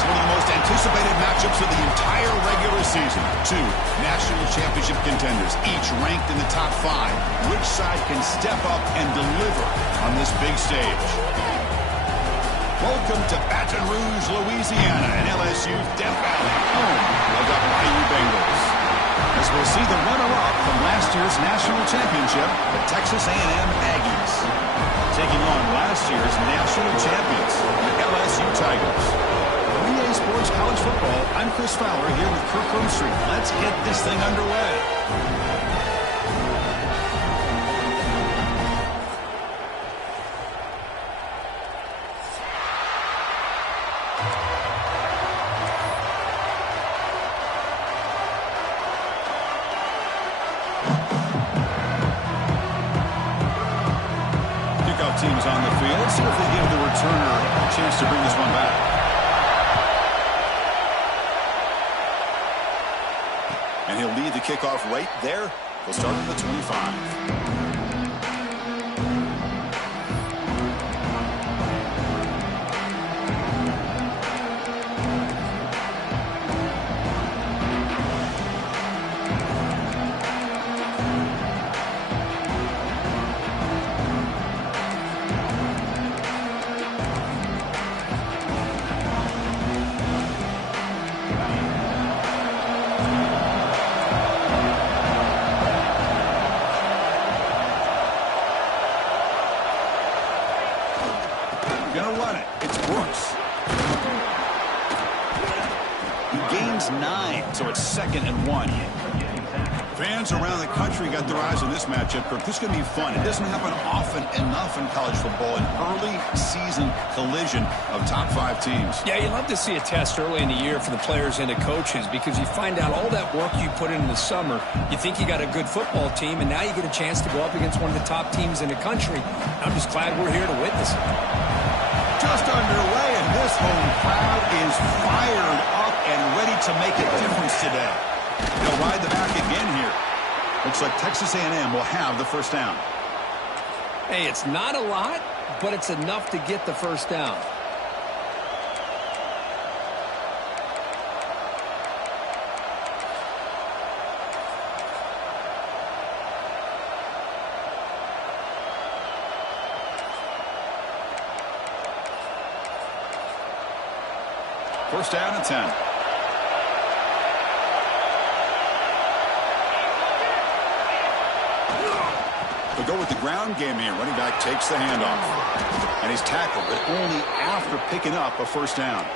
One of the most anticipated matchups of the entire regular season. Two national championship contenders, each ranked in the top 5. Which side can step up and deliver on this big stage? Welcome to Baton Rouge, Louisiana, and LSU's Death Valley, home of the Bayou Bengals. As we'll see the runner-up from last year's national championship, the Texas A&M Aggies, taking on last year's national champions, the LSU Tigers. For EA Sports College Football, I'm Chris Fowler here with Kirk Street. Let's get this thing underway. Teams on the field. Let's see if they give the returner a chance to bring this one back. And he'll lead the kickoff right there. He'll start at the 25. Gonna run it. It's Brooks. He gains 9, so it's 2nd and 1. Fans around the country got their eyes on this matchup, Kirk. This is going to be fun. It doesn't happen often enough in college football, an early season collision of top 5 teams. Yeah, you love to see a test early in the year for the players and the coaches because you find out all that work you put in the summer. You think you got a good football team, and now you get a chance to go up against one of the top teams in the country. I'm just glad we're here to witness it. Just underway, and this home crowd is fired up and ready to make a difference today. They'll ride the back again here. Looks like Texas A&M will have the first down. Hey, it's not a lot, but it's enough to get the first down. First down and 10. They'll go with the ground game here. Running back takes the handoff. And he's tackled, but only after picking up a first down.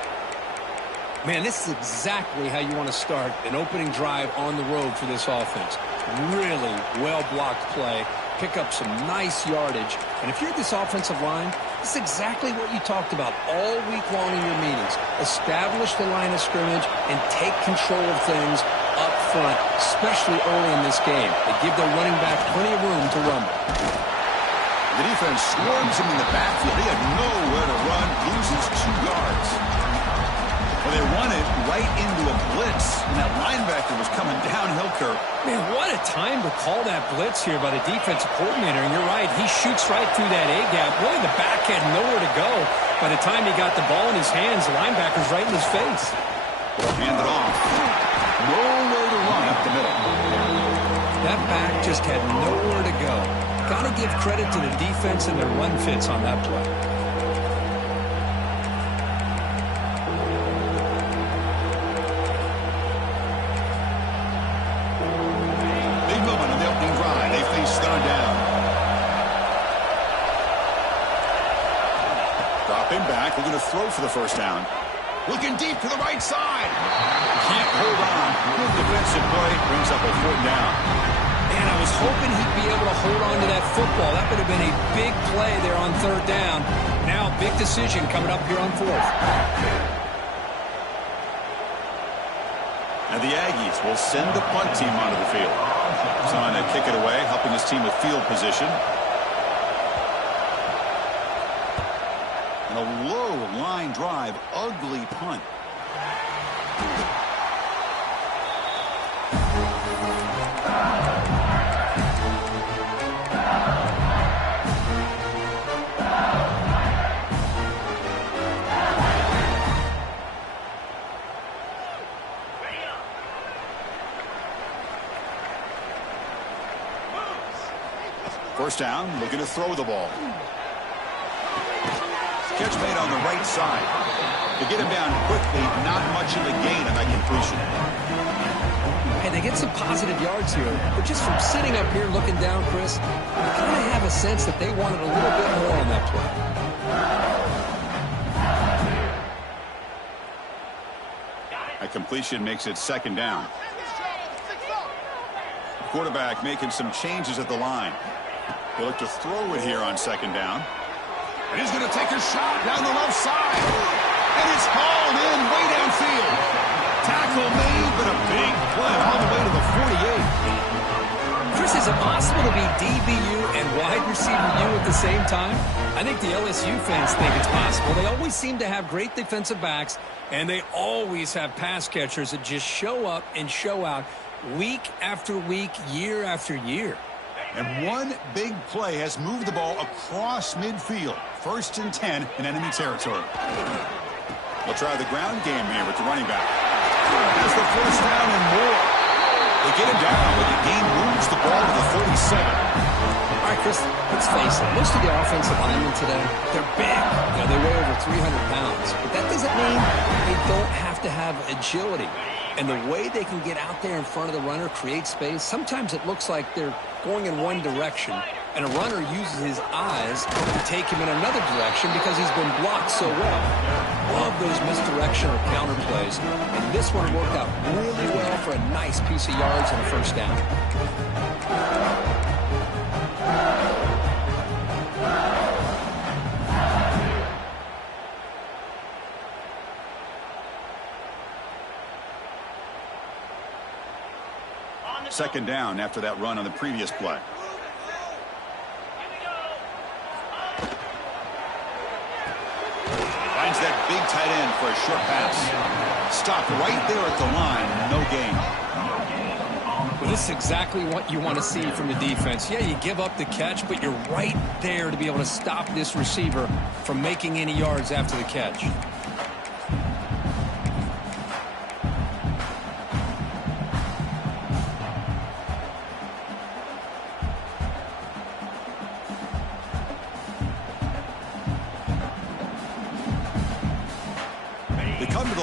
Man, this is exactly how you want to start an opening drive on the road for this offense. Really well-blocked play. Pick up some nice yardage. And if you're this offensive line, this is exactly what you talked about all week long in your meetings. Establish the line of scrimmage and take control of things up front, especially early in this game. They give their running back plenty of room to rumble. The defense swarms him in the backfield. He had nowhere to run, loses 2 yards. Well, they run it right into a blitz, and that linebacker was coming downhill, Kirk. Man, what a time to call that blitz here by the defensive coordinator. And you're right, he shoots right through that A-gap. Really, the back had nowhere to go. By the time he got the ball in his hands, the linebacker's right in his face. Hand it off. Nowhere to run up the middle. That back just had nowhere to go. Got to give credit to the defense and their run fits on that play. Big moment on the opening drive. They face 3rd down. Dropping back. They're going to throw for the first down. Looking deep to the right side. Can't hold on. Good defensive play. Brings up a 4th down. And I was hoping he'd be able to hold on to that football. That would have been a big play there on 3rd down. Now, big decision coming up here on 4th. And the Aggies will send the punt team onto the field. Trying to kick it away, helping his team with field position. And a low line drive, ugly punt. First down, looking to throw the ball. Catch made on the right side. To get him down quickly, not much of a gain on that completion. Hey, they get some positive yards here, but just from sitting up here looking down, Chris, I kind of have a sense that they wanted a little bit more on that play. That completion makes it second down. The quarterback making some changes at the line. He'll look to throw it here on second down. And he's going to take a shot down the left side. And it's hauled in way downfield. Tackle made, but a big play all the way to the 48. Chris, is it possible to be DBU and wide receiver U at the same time? I think the LSU fans think it's possible. They always seem to have great defensive backs, and they always have pass catchers that just show up and show out week after week, year after year. And one big play has moved the ball across midfield. 1st and 10 in enemy territory. They'll try the ground game here with the running back. Has the first down and more. They get him down, but the game moves the ball to the 37. All right, Chris, let's face it. Most of the offensive linemen today, they're big. They weigh over 300 pounds. But that doesn't mean they don't have to have agility. And the way they can get out there in front of the runner, create space, sometimes it looks like they're going in one direction, and a runner uses his eyes to take him in another direction because he's been blocked so well. Love those misdirection or counter plays. And this one worked out really well for a nice piece of yards and a first down. Second down after that run on the previous play. Finds that big tight end for a short pass. Stopped right there at the line. No gain. Well, this is exactly what you want to see from the defense. Yeah, you give up the catch, but you're right there to be able to stop this receiver from making any yards after the catch.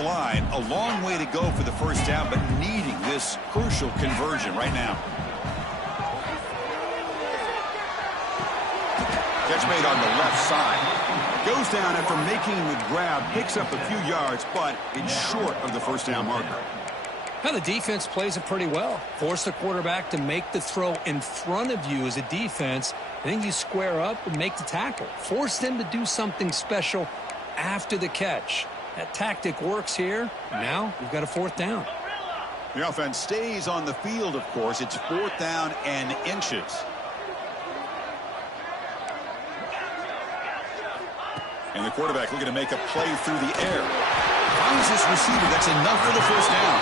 Line, a long way to go for the first down, but needing this crucial conversion right now. Catch made on the left side. Goes down after making the grab, picks up a few yards, but it's short of the first down marker. Now the defense plays it pretty well. Force the quarterback to make the throw in front of you as a defense, and then you square up and make the tackle. Force them to do something special after the catch. That tactic works here. Now we've got a fourth down. The offense stays on the field, of course. It's 4th down and inches. And the quarterback looking to make a play through the air. Finds this receiver. That's enough for the first down.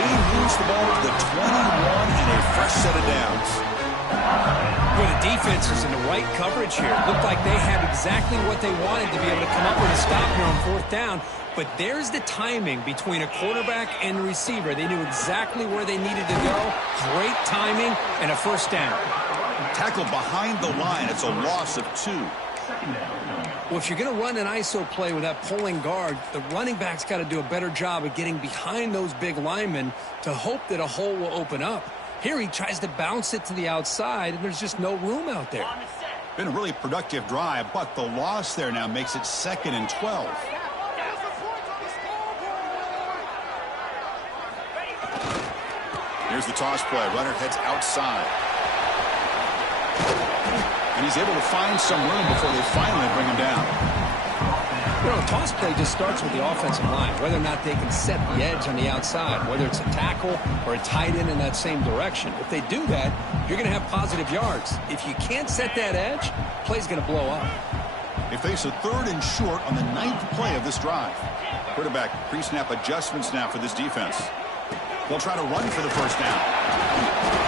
He moves the ball to the 21 and a fresh set of downs. Well, the defense is in the right coverage here. Looked like they had exactly what they wanted to be able to come up with a stop here on 4th down. But there's the timing between a quarterback and the receiver. They knew exactly where they needed to go. Great timing and a first down. Tackled behind the line. It's a loss of 2. Well, if you're going to run an ISO play with that pulling guard, the running back's got to do a better job of getting behind those big linemen to hope that a hole will open up. Here he tries to bounce it to the outside, and there's just no room out there. Been a really productive drive, but the loss there now makes it 2nd and 12. Here's the toss play. Runner heads outside. And he's able to find some room before they finally bring him down. You know, a toss play just starts with the offensive line, whether or not they can set the edge on the outside, whether it's a tackle or a tight end in that same direction. If they do that, you're going to have positive yards. If you can't set that edge, play's going to blow up. They face a 3rd and short on the 9th play of this drive. Quarterback pre-snap adjustments now for this defense. They'll try to run for the first down.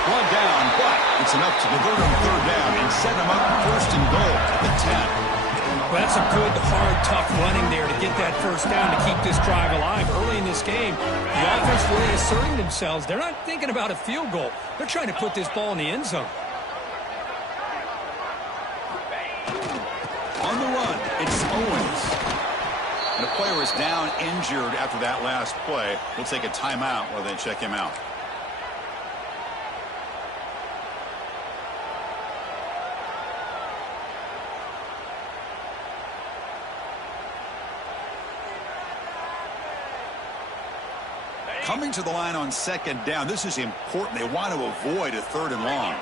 One down, but it's enough to convert on 3rd down and set them up 1st and goal at the 10. Well, that's a good, hard, tough running there to get that first down to keep this drive alive early in this game. The offense really asserting themselves. They're not thinking about a field goal. They're trying to put this ball in the end zone. player is down injured after that last play. We'll take a timeout while they check him out. Coming to the line on second down. This is important. They want to avoid a 3rd and long.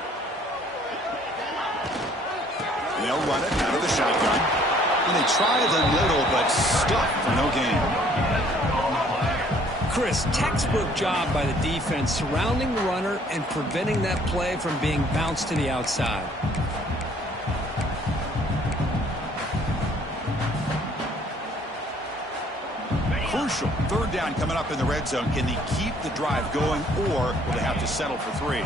And they'll run it out of the shotgun. And they try the middle, but stuck for no gain. Chris, textbook job by the defense surrounding the runner and preventing that play from being bounced to the outside. Crucial 3rd down coming up in the red zone. Can they keep the drive going, or will they have to settle for 3?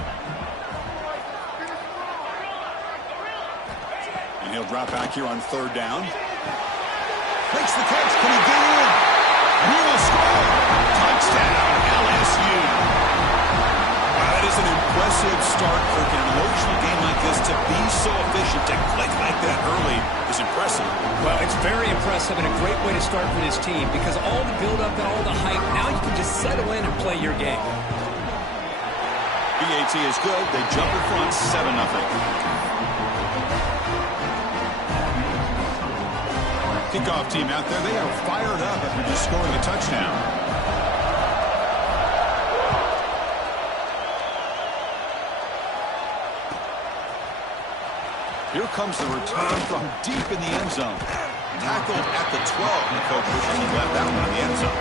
And he'll drop back here on 3rd down. Makes the catch. Can he get in? And he will score. Touchdown, LSU. Wow, that is an impressive start for an emotional game like this. To be so efficient, to click like that early is impressive. Well, it's very impressive and a great way to start for this team because all the build-up and all the hype, now you can just settle in and play your game. BAT is good. They jump in front, 7-0. Kickoff team out there. They are fired up after just scoring a touchdown. Here comes the return from deep in the end zone. Tackled at the 12. The coach wishes he left that one in the end zone.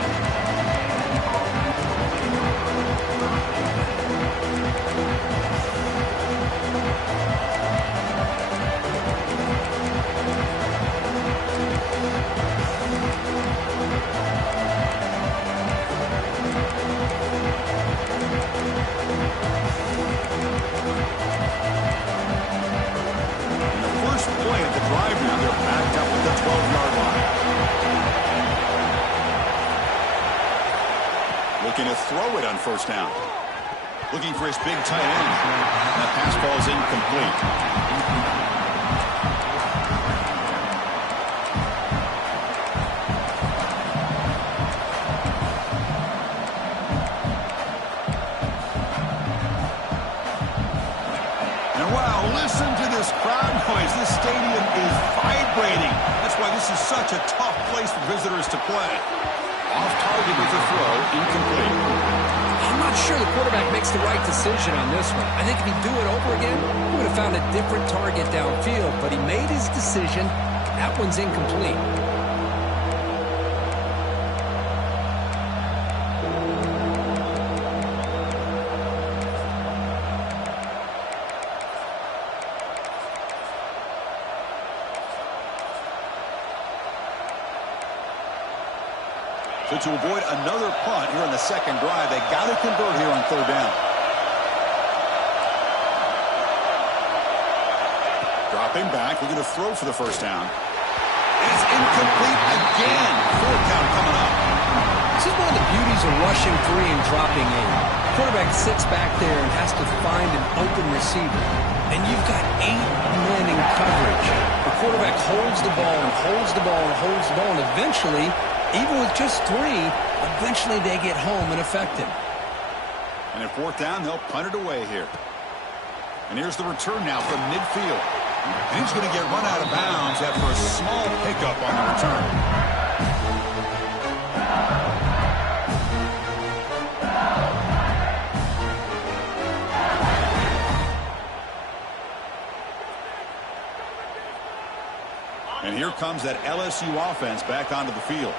Play at the drive now. They're backed up at the 12-yard line. Looking to throw it on 1st down. Looking for his big tight end. That pass ball is incomplete. Listen to this crowd noise. This stadium is vibrating. That's why this is such a tough place for visitors to play. Off target with a throw, incomplete. I'm not sure the quarterback makes the right decision on this one. I think if he'd do it over again, he would have found a different target downfield, but he made his decision. That one's incomplete. So to avoid another punt here on the second drive, they got to convert here on 3rd down. Dropping back, looking to throw for the 1st down. It's incomplete again. 4th down coming up. This is one of the beauties of rushing 3 and dropping 8. Quarterback sits back there and has to find an open receiver. And you've got 8 men in coverage. The quarterback holds the ball and holds the ball and holds the ball, and eventually, even with just 3, eventually they get home and affect him. And at 4th down, they'll punt it away here. And here's the return now from midfield. And he's going to get run out of bounds after a small pickup on the return. And here comes that LSU offense back onto the field.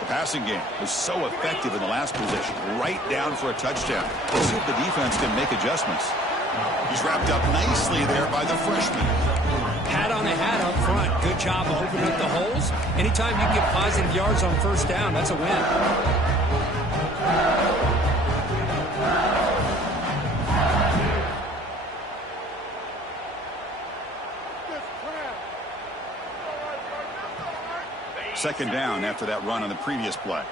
The passing game was so effective in the last possession, right down for a touchdown. Let's see if the defense can make adjustments. He's wrapped up nicely there by the freshman. Hat on a hat up front. Good job of opening up the holes. Anytime you get positive yards on 1st down, that's a win. Second down after that run on the previous play.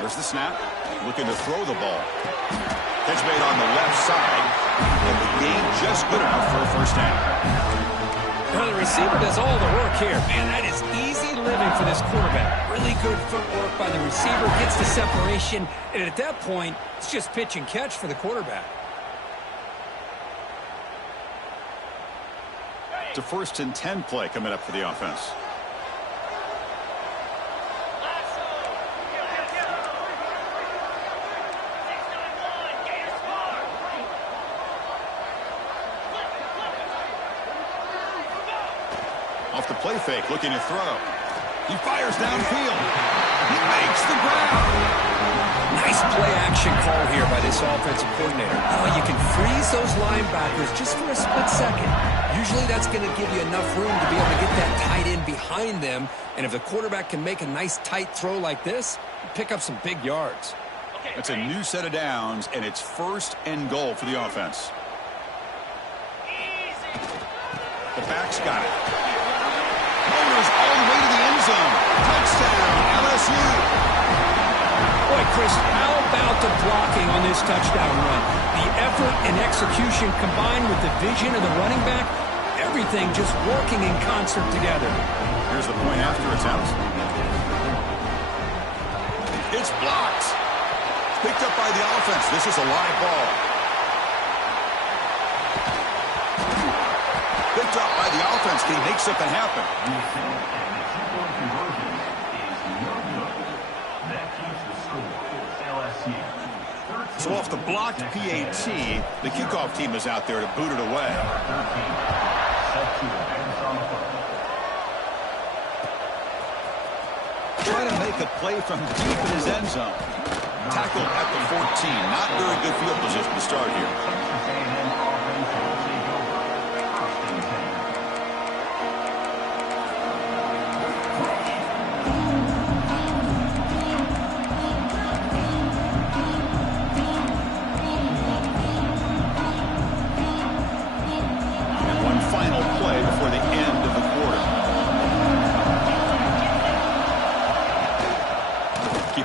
There's the snap. Looking to throw the ball. Catch made on the left side. And the game just good enough for a 1st down. Now the receiver does all the work here. Man, that is easy living for this quarterback. Really good footwork by the receiver, gets the separation, and at that point, it's just pitch and catch for the quarterback. It's a 1st and 10 play coming up for the offense. Off the play fake, looking to throw. He fires downfield. He makes the grab. Nice play action call here by this offensive coordinator. Oh, you can freeze those linebackers just for a split second. Usually that's going to give you enough room to be able to get that tight end behind them. And if the quarterback can make a nice tight throw like this, pick up some big yards. It's a new set of downs, and it's 1st and goal for the offense. The back's got it. Motors all the way to the end zone. Touchdown, LSU. Boy, Chris, how about the blocking on this touchdown run? The effort and execution combined with the vision of the running back, everything just working in concert together. Here's the point after attempt. It's blocked. Picked up by the offense. This is a live ball. Picked up by the offense. Can he make something happen? So off the blocked PAT, the kickoff team is out there to boot it away. Trying to make a play from deep in his end zone. Tackled at the 14. Not very good field position to start here.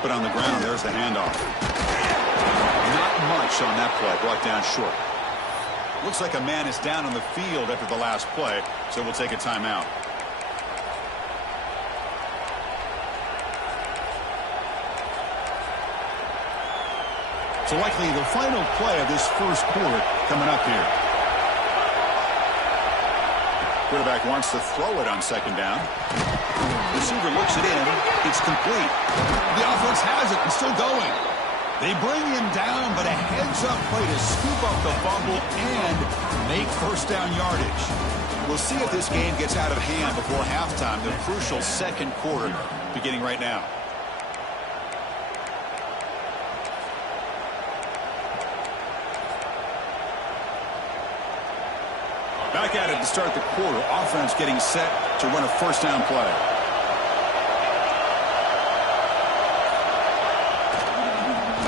On the ground, there's the handoff. Not much on that play, brought down short. Looks like a man is down on the field after the last play, so we'll take a timeout. So likely the final play of this first quarter coming up here. Quarterback wants to throw it on 2nd down. Receiver looks it in. It's complete. The offense has it and still going. They bring him down, but a heads-up play to scoop up the fumble and make 1st down yardage. We'll see if this game gets out of hand before halftime, the crucial 2nd quarter beginning right now. Back at it to start the quarter. Offense getting set to run a 1st down play.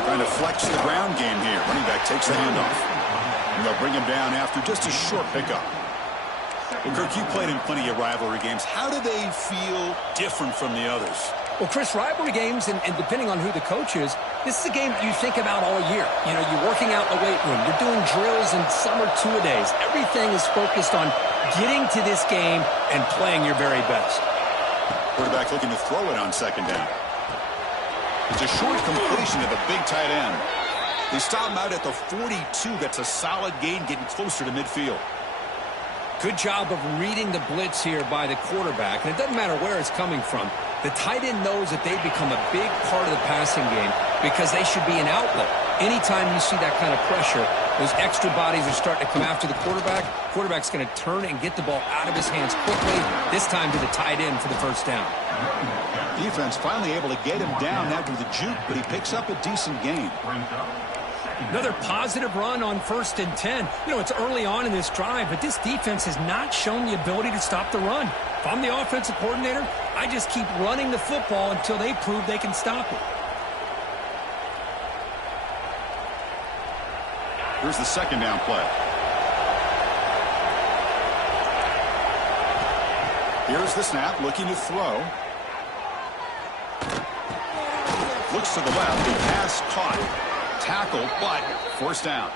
Trying to flex the ground game here. Running back takes the handoff. And they'll bring him down after just a short pickup. Well, Kirk, you played in plenty of rivalry games. How do they feel different from the others? Well, Chris, rivalry games, and depending on who the coach is, this is a game that you think about all year. You know, you're working out in the weight room. You're doing drills and summer two-a-days. Everything is focused on getting to this game and playing your very best. Quarterback looking to throw it on 2nd down. It's a short completion to the big tight end. They stop him out at the 42. That's a solid gain, getting closer to midfield. Good job of reading the blitz here by the quarterback. And it doesn't matter where it's coming from. The tight end knows that they've become a big part of the passing game because they should be an outlet. Anytime you see that kind of pressure, those extra bodies are starting to come after the quarterback. Quarterback's going to turn and get the ball out of his hands quickly, this time to the tight end for the 1st down. Defense finally able to get him down after the juke, but he picks up a decent gain. Another positive run on 1st and 10. You know, it's early on in this drive, but this defense has not shown the ability to stop the run. If I'm the offensive coordinator, I just keep running the football until they prove they can stop it. Here's the 2nd down play. Here's the snap, looking to throw. Looks to the left, the pass caught. Tackle, but 1st down.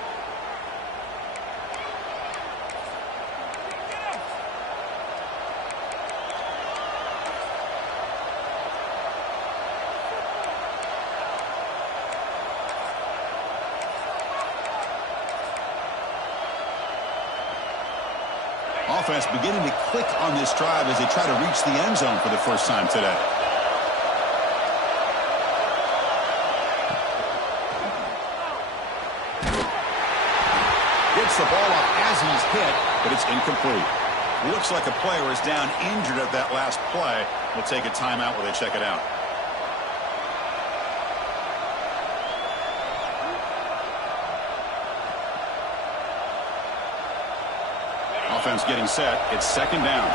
offense beginning to click on this drive as they try to reach the end zone for the first time today. Gets the ball up as he's hit, but it's incomplete. Looks like a player is down injured at that last play. We'll take a timeout while they check it out. Offense getting set. It's second down.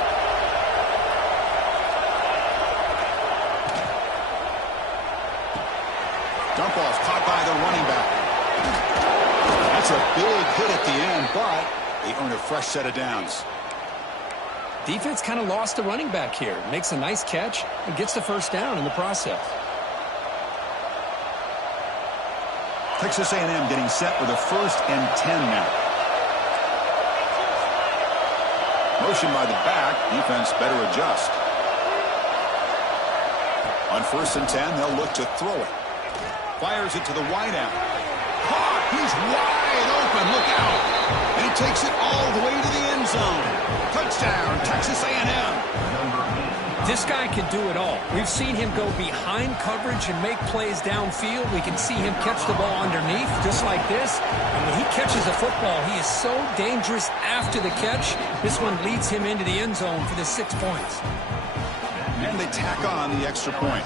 Dump off caught by the running back. That's a big hit at the end, but they earn a fresh set of downs. Defense kind of lost the running back here. Makes a nice catch and gets the first down in the process. Texas A&M getting set with a 1st and 10 now. Motion by the back. Defense better adjust. On 1st and 10, they'll look to throw it. Fires it to the wideout. Caught! He's wide open. Look out! And he takes it all the way to the end zone. Touchdown, Texas A&M. This guy can do it all. We've seen him go behind coverage and make plays downfield. We can see him catch the ball underneath, just like this. And when he catches a football, he is so dangerous after the catch. This one leads him into the end zone for the 6 points. And they tack on the extra point.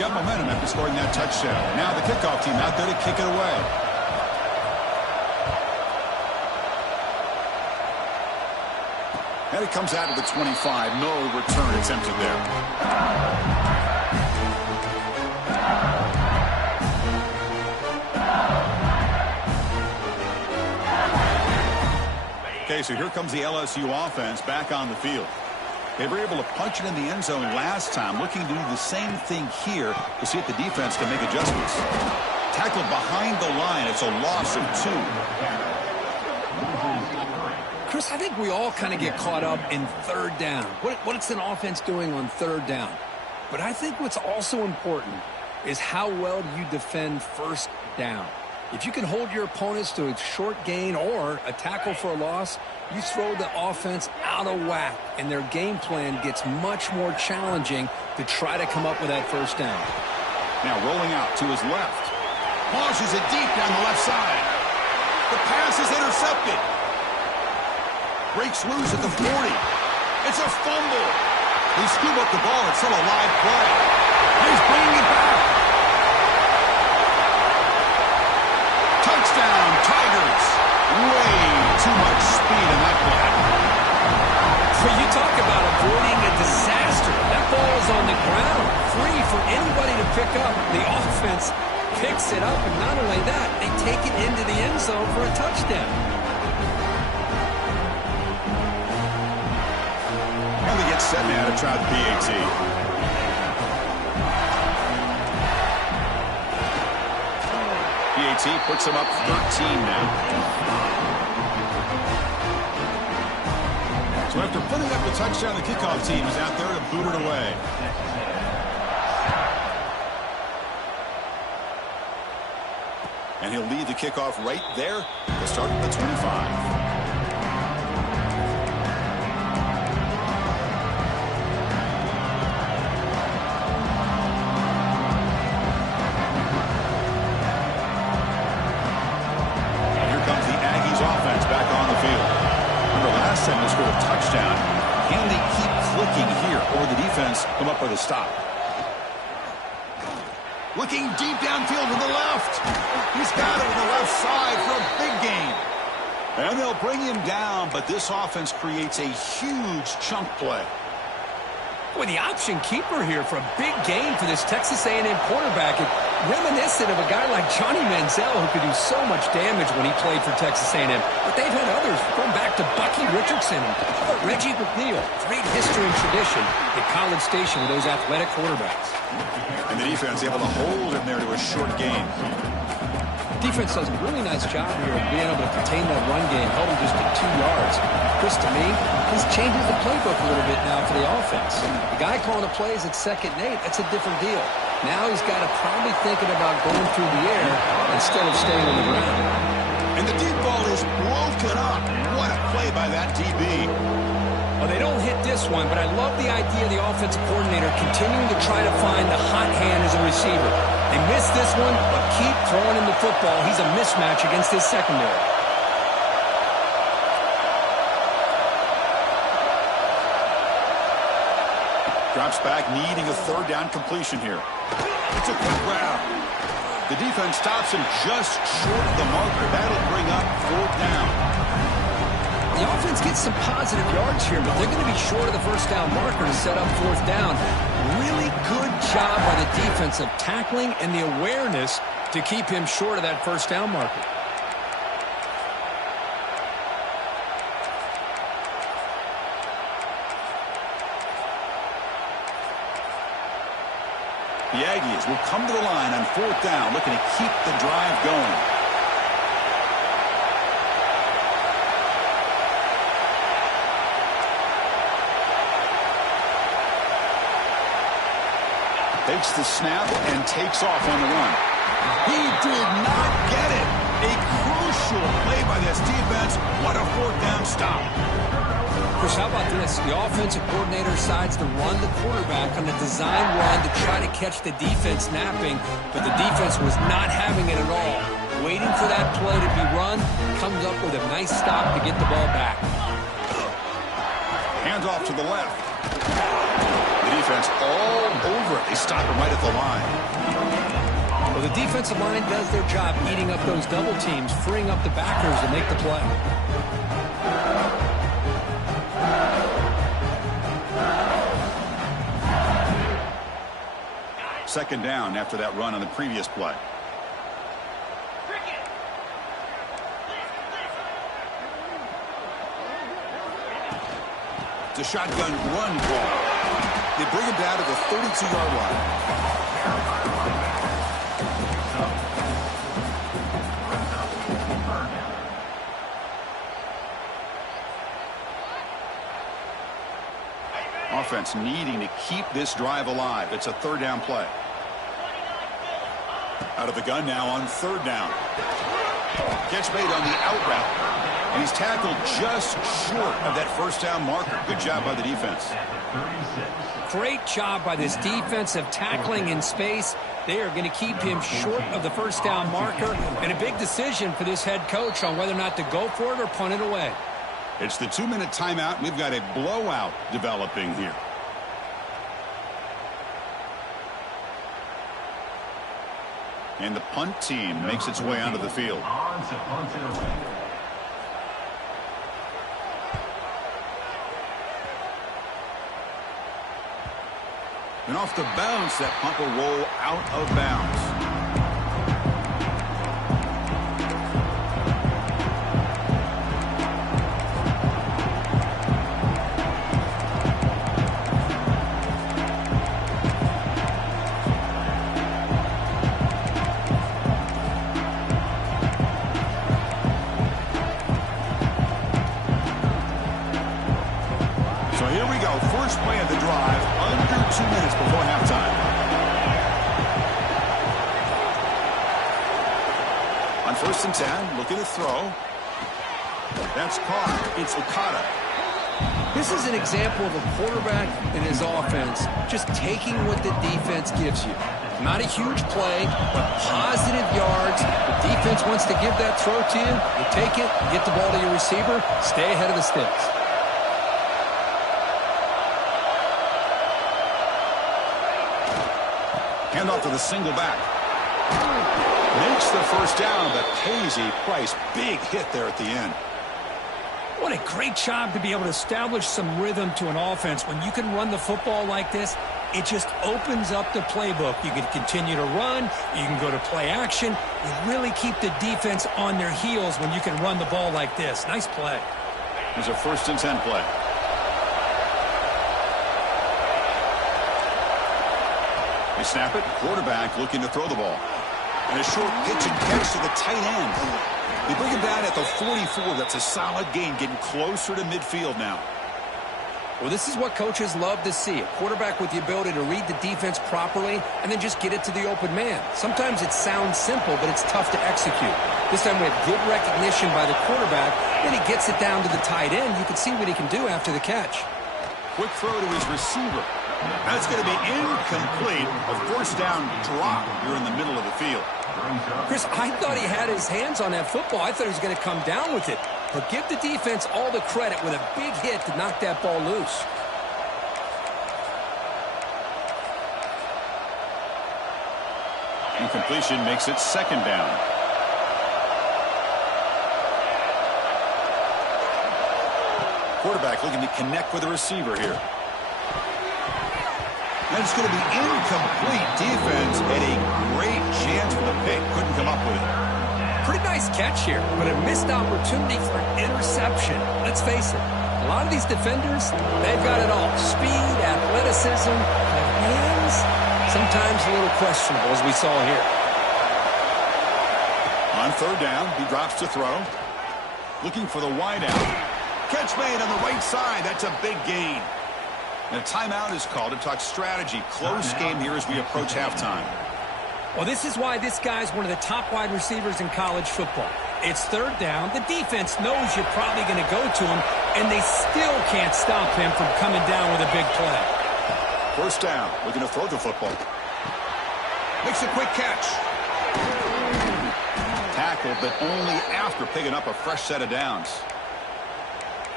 Got momentum after scoring that touchdown. Now the kickoff team out there to kick it away. And it comes out of the 25. No return attempted there. Okay, so here comes the LSU offense back on the field. They were able to punch it in the end zone last time, looking to do the same thing here to see if the defense can make adjustments. Tackled behind the line. It's a loss of 2. Chris, I think we all kind of get caught up in 3rd down. What's an offense doing on 3rd down? But I think what's also important is how well you defend 1st down. If you can hold your opponents to a short gain or a tackle for a loss, you throw the offense out of whack, and their game plan gets much more challenging to try to come up with that 1st down. Now rolling out to his left. Launches it deep down the left side. The pass is intercepted. Breaks loose at the 40. It's a fumble. They scoop up the ball. It's still a live play. He's bringing it back. Touchdown, Tigers. Way too much speed in that play. So you talk about avoiding a disaster. That ball is on the ground, free for anybody to pick up. The offense picks it up, and not only that, they take it into the end zone for a touchdown. And they get set now to try the PAT. PAT puts them up 13 now. So after putting up the touchdown, the kickoff team is out there to boot it away. And he'll lead the kickoff right there to start at the 25. They scored a touchdown. Can they keep clicking here, or the defense come up with a stop? Looking deep downfield to the left. He's got it on the left side for a big gain. And they'll bring him down, but this offense creates a huge chunk play. Boy, the option keeper here for a big game for this Texas A&M quarterback. It's reminiscent of a guy like Johnny Manziel, who could do so much damage when he played for Texas A&M. But they've had others, going back to Bucky Richardson and Reggie McNeil. Great history and tradition at College Station with those athletic quarterbacks. And the defense able to hold him there to a short gain. Defense does a really nice job here of being able to contain that run game, held him just at 2 yards. Chris, to me, this changes the playbook a little bit now for the offense. The guy calling the plays at 2nd and 8, that's a different deal. Now he's got to probably thinking about going through the air instead of staying on the ground. And the deep ball is broken up. What a play by that DB. Well, they don't hit this one, but I love the idea of the offensive coordinator continuing to try to find the hot hand as a receiver. They missed this one, but keep throwing him the football. He's a mismatch against his secondary. Drops back, needing a third down completion here. It's a quick route. The defense stops him just short of the marker. That'll bring up fourth down. The offense gets some positive yards here, but they're going to be short of the first down marker to set up fourth down. Really good job by the defense of tackling and the awareness to keep him short of that first down marker. The Aggies will come to the line on fourth down, looking to keep the drive going. Takes the snap and takes off on the run. He did not get it. A crucial play by this defense. What a fourth down stop. Chris, how about this? The offensive coordinator decides to run the quarterback on a design run to try to catch the defense napping, but the defense was not having it at all. Waiting for that play to be run, comes up with a nice stop to get the ball back. Hands off to the left. The defense all over it. They stop him right at the line. Well, the defensive line does their job eating up those double teams, freeing up the backers to make the play. Second down after that run on the previous play. It's a shotgun run call. They bring him down to the 32-yard line. Offense needing to keep this drive alive. It's a third down play. Out of the gun now on third down. Catch made on the out route. And he's tackled just short of that first down marker. Good job by the defense. Great job by this defense of tackling in space. They are going to keep him short of the first down marker. And a big decision for this head coach on whether or not to go for it or punt it away. It's the 2-minute timeout. We've got a blowout developing here. And the punt team makes its way onto the field. And off the bounce, that punt will roll out of bounds. First play of the drive, under 2 minutes before halftime. On 1st and 10, looking to throw. That's caught. It's Okada. This is an example of a quarterback and his offense just taking what the defense gives you. Not a huge play, but positive yards. The defense wants to give that throw to you. You take it, get the ball to your receiver, stay ahead of the sticks. Hand off to the single back. Makes the first down, but pays a price. Big hit there at the end. What a great job to be able to establish some rhythm to an offense. When you can run the football like this, it just opens up the playbook. You can continue to run. You can go to play action. You really keep the defense on their heels when you can run the ball like this. Nice play. There's a 1st and 10 play. They snap it. Quarterback looking to throw the ball. And a short pitch and catch to the tight end. They bring him down at the 44. That's a solid gain, getting closer to midfield now. Well, this is what coaches love to see. A quarterback with the ability to read the defense properly and then just get it to the open man. Sometimes it sounds simple, but it's tough to execute. This time we have good recognition by the quarterback. Then he gets it down to the tight end. You can see what he can do after the catch. Quick throw to his receiver. That's going to be incomplete. A first down drop here in the middle of the field. Chris, I thought he had his hands on that football. I thought he was going to come down with it. But give the defense all the credit with a big hit to knock that ball loose. Incompletion makes it second down. Quarterback looking to connect with the receiver here. And it's going to be incomplete. Defense had a great chance for the pick. Couldn't come up with it. Pretty nice catch here, but a missed opportunity for an interception. Let's face it, a lot of these defenders, they've got it all. Speed, athleticism, but hands, sometimes a little questionable, as we saw here. On third down, he drops to throw. Looking for the wideout. Catch made on the right side. That's a big gain. And a timeout is called to talk strategy. Close game here as we approach halftime. Well, this is why this guy's one of the top wide receivers in college football. It's third down. The defense knows you're probably going to go to him, and they still can't stop him from coming down with a big play. First down. Looking to throw the football. Makes a quick catch. Tackle, but only after picking up a fresh set of downs.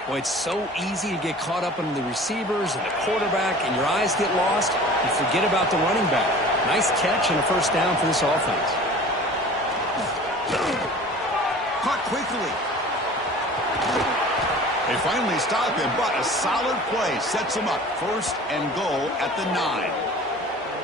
Well, it's so easy to get caught up in the receivers and the quarterback, and your eyes get lost. You forget about the running back. Nice catch and a first down for this offense. Caught quickly. They finally stop him, but a solid play sets him up. First and goal at the 9.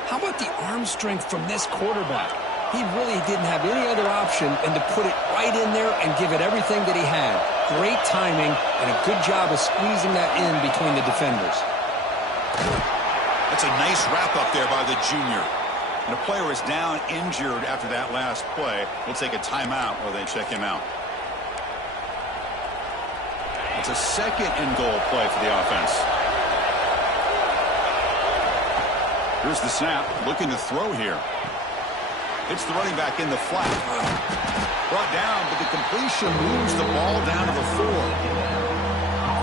How about the arm strength from this quarterback? He really didn't have any other option than to put it right in there and give it everything that he had. Great timing and a good job of squeezing that in between the defenders. That's a nice wrap up there by the junior. And a player is down injured after that last play. We'll take a timeout while they check him out. It's a second and goal play for the offense. Here's the snap. Looking to throw here. It's the running back in the flat. Brought down, but the completion moves the ball down to the 4.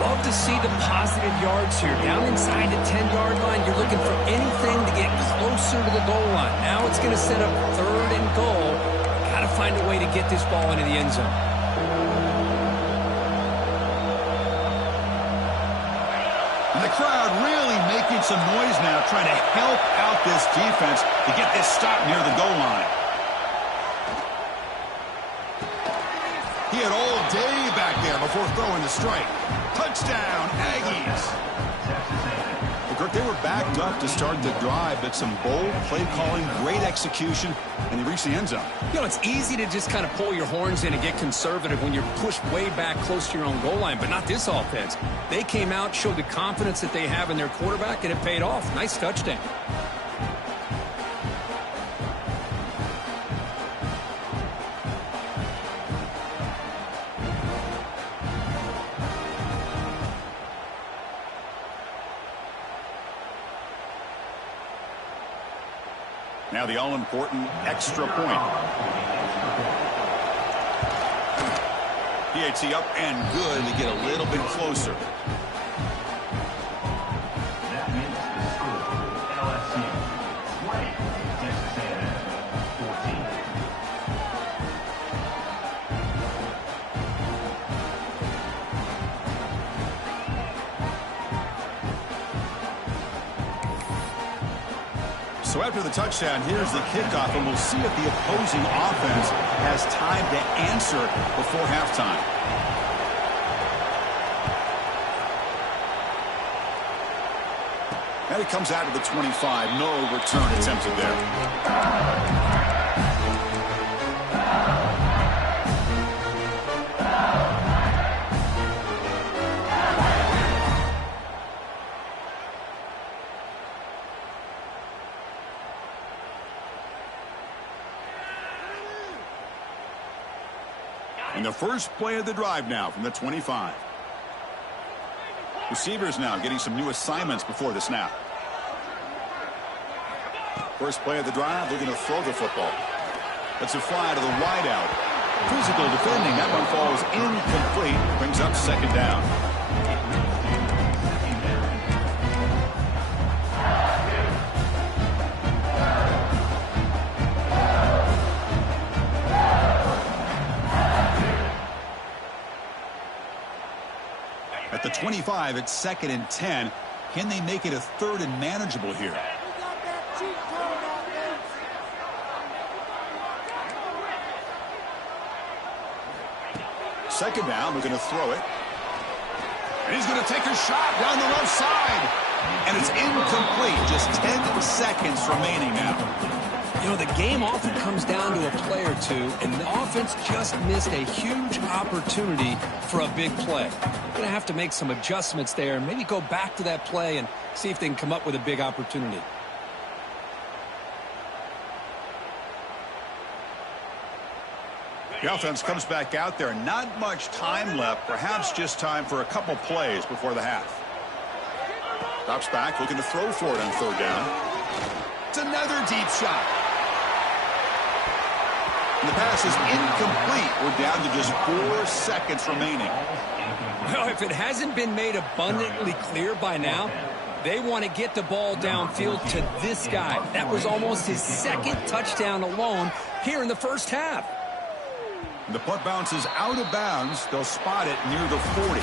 Love to see the positive yards here. Down inside the 10-yard line, you're looking for anything to get closer to the goal line. Now it's going to set up third and goal. Got to find a way to get this ball into the end zone. And the crowd really making some noise now, trying to help out this defense to get this stop near the goal line. He had all day back there before throwing the strike. Touchdown, Aggies. Well, Kirk, they were backed up to start the drive, but some bold play calling, great execution, and they reached the end zone. You know, it's easy to just kind of pull your horns in and get conservative when you're pushed way back close to your own goal line, but not this offense. They came out, showed the confidence that they have in their quarterback, and it paid off. Nice touchdown. Now the all-important extra point. PAT up and good to get a little bit closer. That means the score, LSU 20, Texas A&M 14. So after the touchdown, here's the kickoff, and we'll see if the opposing offense has time to answer before halftime. And it comes out of the 25. No return attempted there. And the first play of the drive now from the 25. Receivers now getting some new assignments before the snap. First play of the drive, looking to throw the football. That's a fly to the wideout. Physical defending. That one falls incomplete. Brings up second down. At the 25, it's 2nd and 10. Can they make it a 3rd and manageable here? Second down, we're going to throw it. And he's going to take a shot down the left side. And it's incomplete. Just 10 seconds remaining now. You know, the game often comes down to a play or two, and the offense just missed a huge opportunity for a big play. They're going to have to make some adjustments there and maybe go back to that play and see if they can come up with a big opportunity. The offense comes back out there. Not much time left. Perhaps just time for a couple plays before the half. Drops back, looking to throw for it on 3rd down. It's another deep shot. And the pass is incomplete. We're down to just 4 seconds remaining. Well, if it hasn't been made abundantly clear by now, they want to get the ball downfield to this guy. That was almost his 2nd touchdown alone here in the first half. The punt bounces out of bounds. They'll spot it near the 40.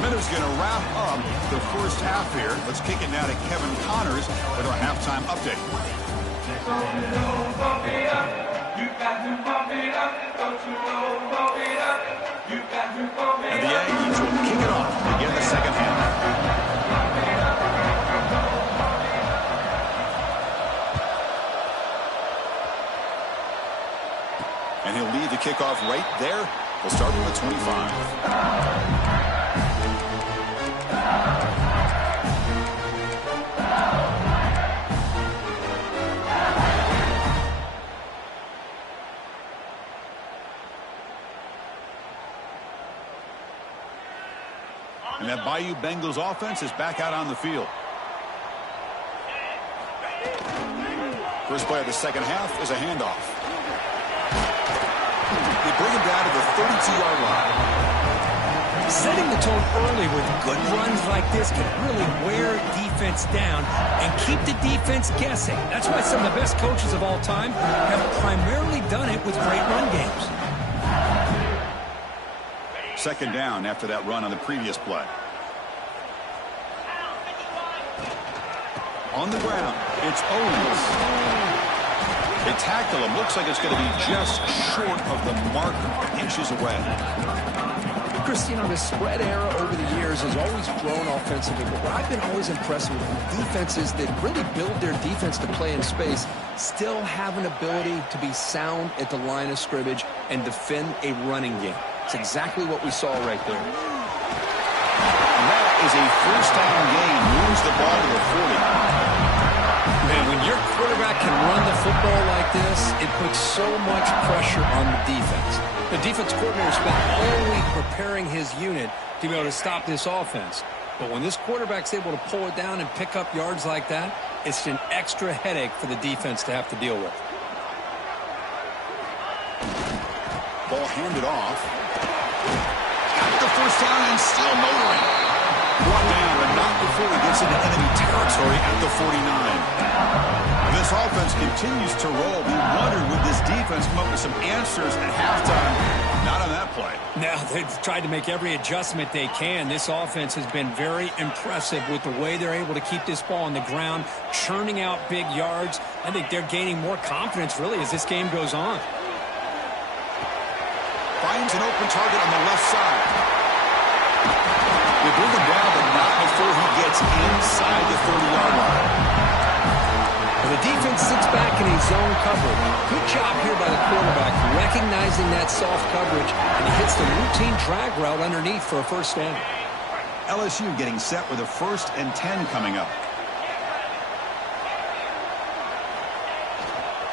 Minutes going to wrap up the first half here. Let's kick it now to Kevin Connors with our halftime update. And the Aggies will kick it off to begin the second half. And he'll lead the kickoff right there. We'll start with the 25. And that Bayou Bengals offense is back out on the field. First play of the second half is a handoff. They bring him down to the 32-yard line. Setting the tone early with good runs like this can really wear defense down and keep the defense guessing. That's why some of the best coaches of all time have primarily done it with great run games. Second down after that run on the previous play. On the ground, it's Owens. They tackle him. Looks like it's going to be just short of the marker, inches away. Chris, you know, the spread era over the years has always grown offensively, but what I've been always impressed with defenses that really build their defense to play in space still have an ability to be sound at the line of scrimmage and defend a running game. It's exactly what we saw right there. And that is a first down gain. Moves the ball to the 40. Man, when your quarterback can run the football like this, it puts so much pressure on the defense. The defense coordinator spent all week preparing his unit to be able to stop this offense. But when this quarterback's able to pull it down and pick up yards like that, it's an extra headache for the defense to have to deal with. Ball handed off. Got the first down and still motoring. Brought down, but not before he gets into enemy territory at the 49. This offense continues to roll. We wondered, would this defense come up with some answers at halftime? Not on that play. Now, they've tried to make every adjustment they can. This offense has been very impressive with the way they're able to keep this ball on the ground, churning out big yards. I think they're gaining more confidence, really, as this game goes on. Finds an open target on the left side. They bring him down, but not before he gets inside the 30-yard line. The defense sits back in a zone coverage. Good job here by the quarterback, recognizing that soft coverage, and he hits the routine drag route underneath for a first down. LSU getting set with a 1st and 10 coming up.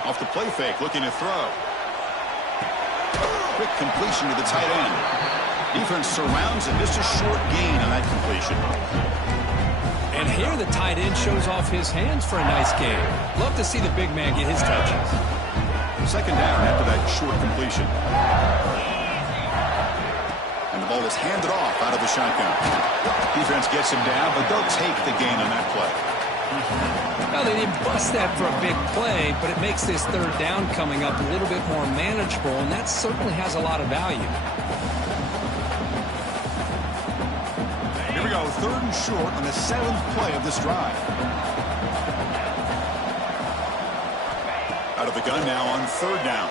Off the play fake, looking to throw. Quick completion to the tight end. Defense surrounds him. Just a short gain on that completion. And here the tight end shows off his hands for a nice game. Love to see the big man get his touches. Second down after that short completion. And the ball is handed off out of the shotgun. Defense gets him down, but they'll take the gain on that play. Well, they didn't bust that for a big play, but it makes this third down coming up a little bit more manageable, and that certainly has a lot of value. Here we go, third and short on the 7th play of this drive. Out of the gun now on third down.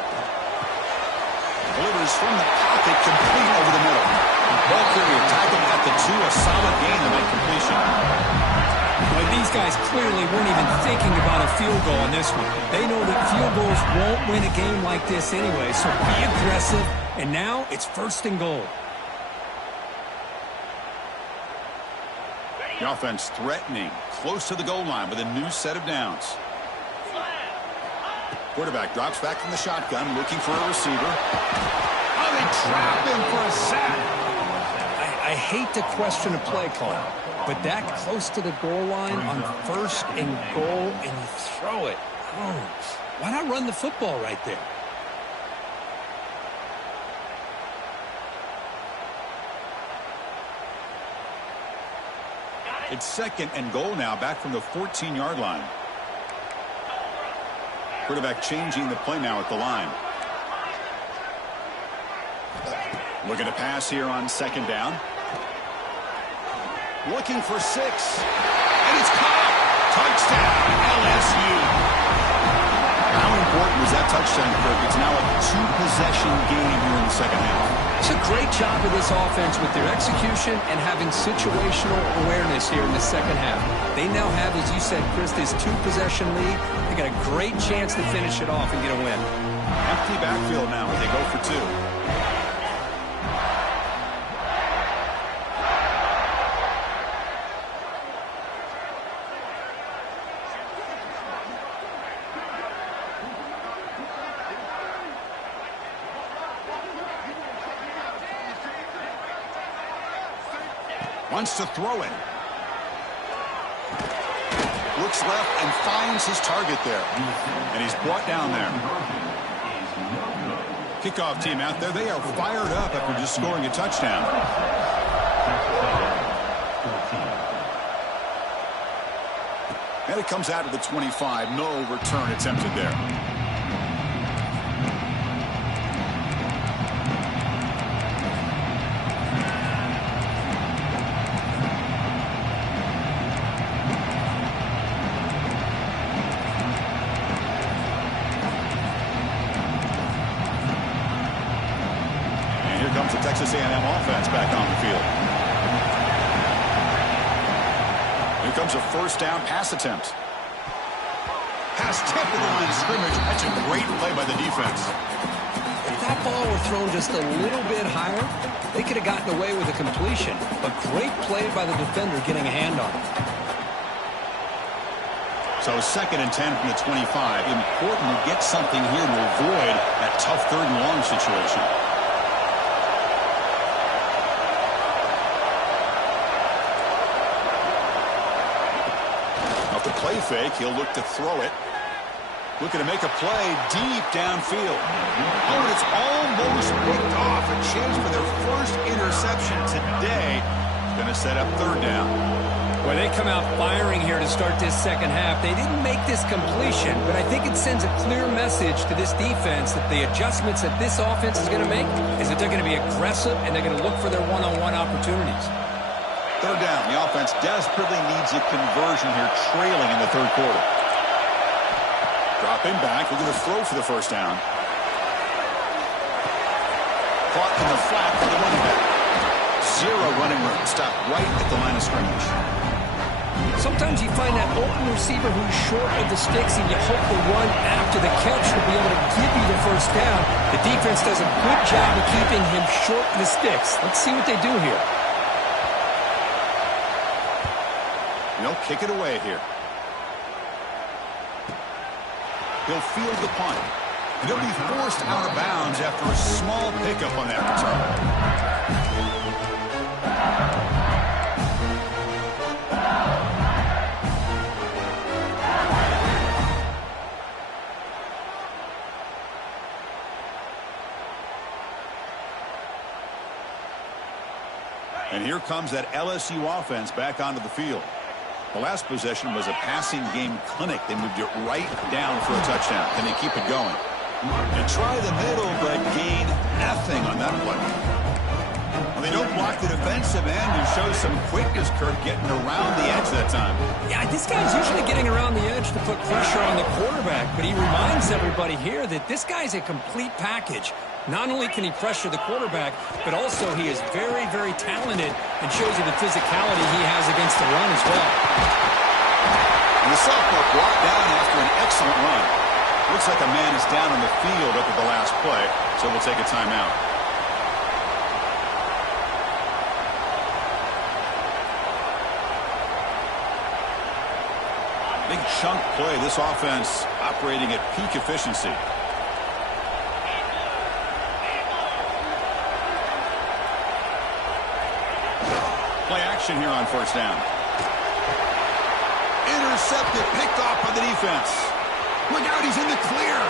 Delivers from the pocket, complete over the middle. Ball carrier tackled at the 2, a solid gain on that completion. Well, these guys clearly weren't even thinking about a field goal on this one. They know that field goals won't win a game like this anyway, so be aggressive. And now it's first and goal. The offense threatening, close to the goal line with a new set of downs. Quarterback drops back from the shotgun, looking for a receiver. Oh, they trap him for a sack. I hate to question a play call, but that close to the goal line on first and goal, and you throw it. Oh, why not run the football right there? It's second and goal now, back from the 14-yard line. Quarterback changing the play now at the line. Looking to pass here on second down. Looking for 6. And it's caught. Touchdown, LSU. How important was that touchdown, Kirk? It's now a 2-possession game here in the second half. It's a great job of this offense with their execution and having situational awareness here in the second half. They now have, as you said, Chris, this 2-possession lead. They got a great chance to finish it off and get a win. Empty backfield now as they go for 2. Wants to throw it. Looks left and finds his target there. And he's brought down there. Kickoff team out there. They are fired up after just scoring a touchdown. And it comes out of the 25. No return attempted there. Comes the Texas A&M offense back on the field. Here comes a first down pass attempt. Pass tipped to the line of scrimmage. That's a great play by the defense. If that ball were thrown just a little bit higher, they could have gotten away with a completion. But great play by the defender getting a hand on it. So second and 10 from the 25. Important to get something here to avoid that tough third and long situation. Play fake. He'll look to throw it. Looking to make a play deep downfield. Oh, and it's almost picked off. A chance for their first interception today. Going to set up third down. Well, they come out firing here to start this second half. They didn't make this completion, but I think it sends a clear message to this defense that the adjustments that this offense is going to make is that they're going to be aggressive and they're going to look for their one-on-one opportunities. Third down. The offense desperately needs a conversion here, trailing in the third quarter. Dropping back. We're going to throw for the first down. Caught in the flat for the running back. Zero running room. Stop right at the line of scrimmage. Sometimes you find that open receiver who's short of the sticks, and you hope the run after the catch will be able to give you the first down. The defense does a good job of keeping him short of the sticks. Let's see what they do here. They'll kick it away here. He'll field the punt. And he'll be forced out of bounds after a small pickup on that return. And here comes that LSU offense back onto the field. The last possession was a passing game clinic. They moved it right down for a touchdown. Can they keep it going? They try the middle, but gain nothing on that play. Well, they don't block the defensive end and show some quickness, Kirk, getting around the edge that time. Yeah, this guy's usually getting around the edge to put pressure on the quarterback, but he reminds everybody here that this guy's a complete package. Not only can he pressure the quarterback, but also he is very, very talented and shows you the physicality he has against the run as well. And the sophomore brought down after an excellent run. Looks like a man is down on the field after the last play, so we'll take a timeout. Big chunk play. This offense operating at peak efficiency. Play action here on first down. Intercepted, picked off by the defense. Look out, he's in the clear.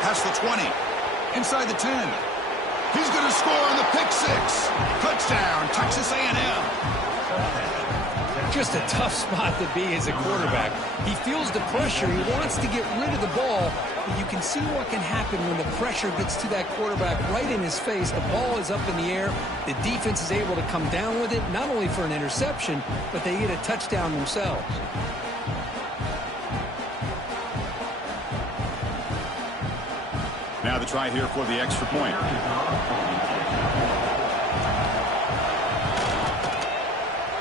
Past the 20. Inside the 10. He's going to score on the pick six. Touchdown, Texas A&M. Just a tough spot to be as a quarterback. He feels the pressure. He wants to get rid of the ball. But you can see what can happen when the pressure gets to that quarterback right in his face. The ball is up in the air. The defense is able to come down with it, not only for an interception, but they get a touchdown themselves. Now the try here for the extra point.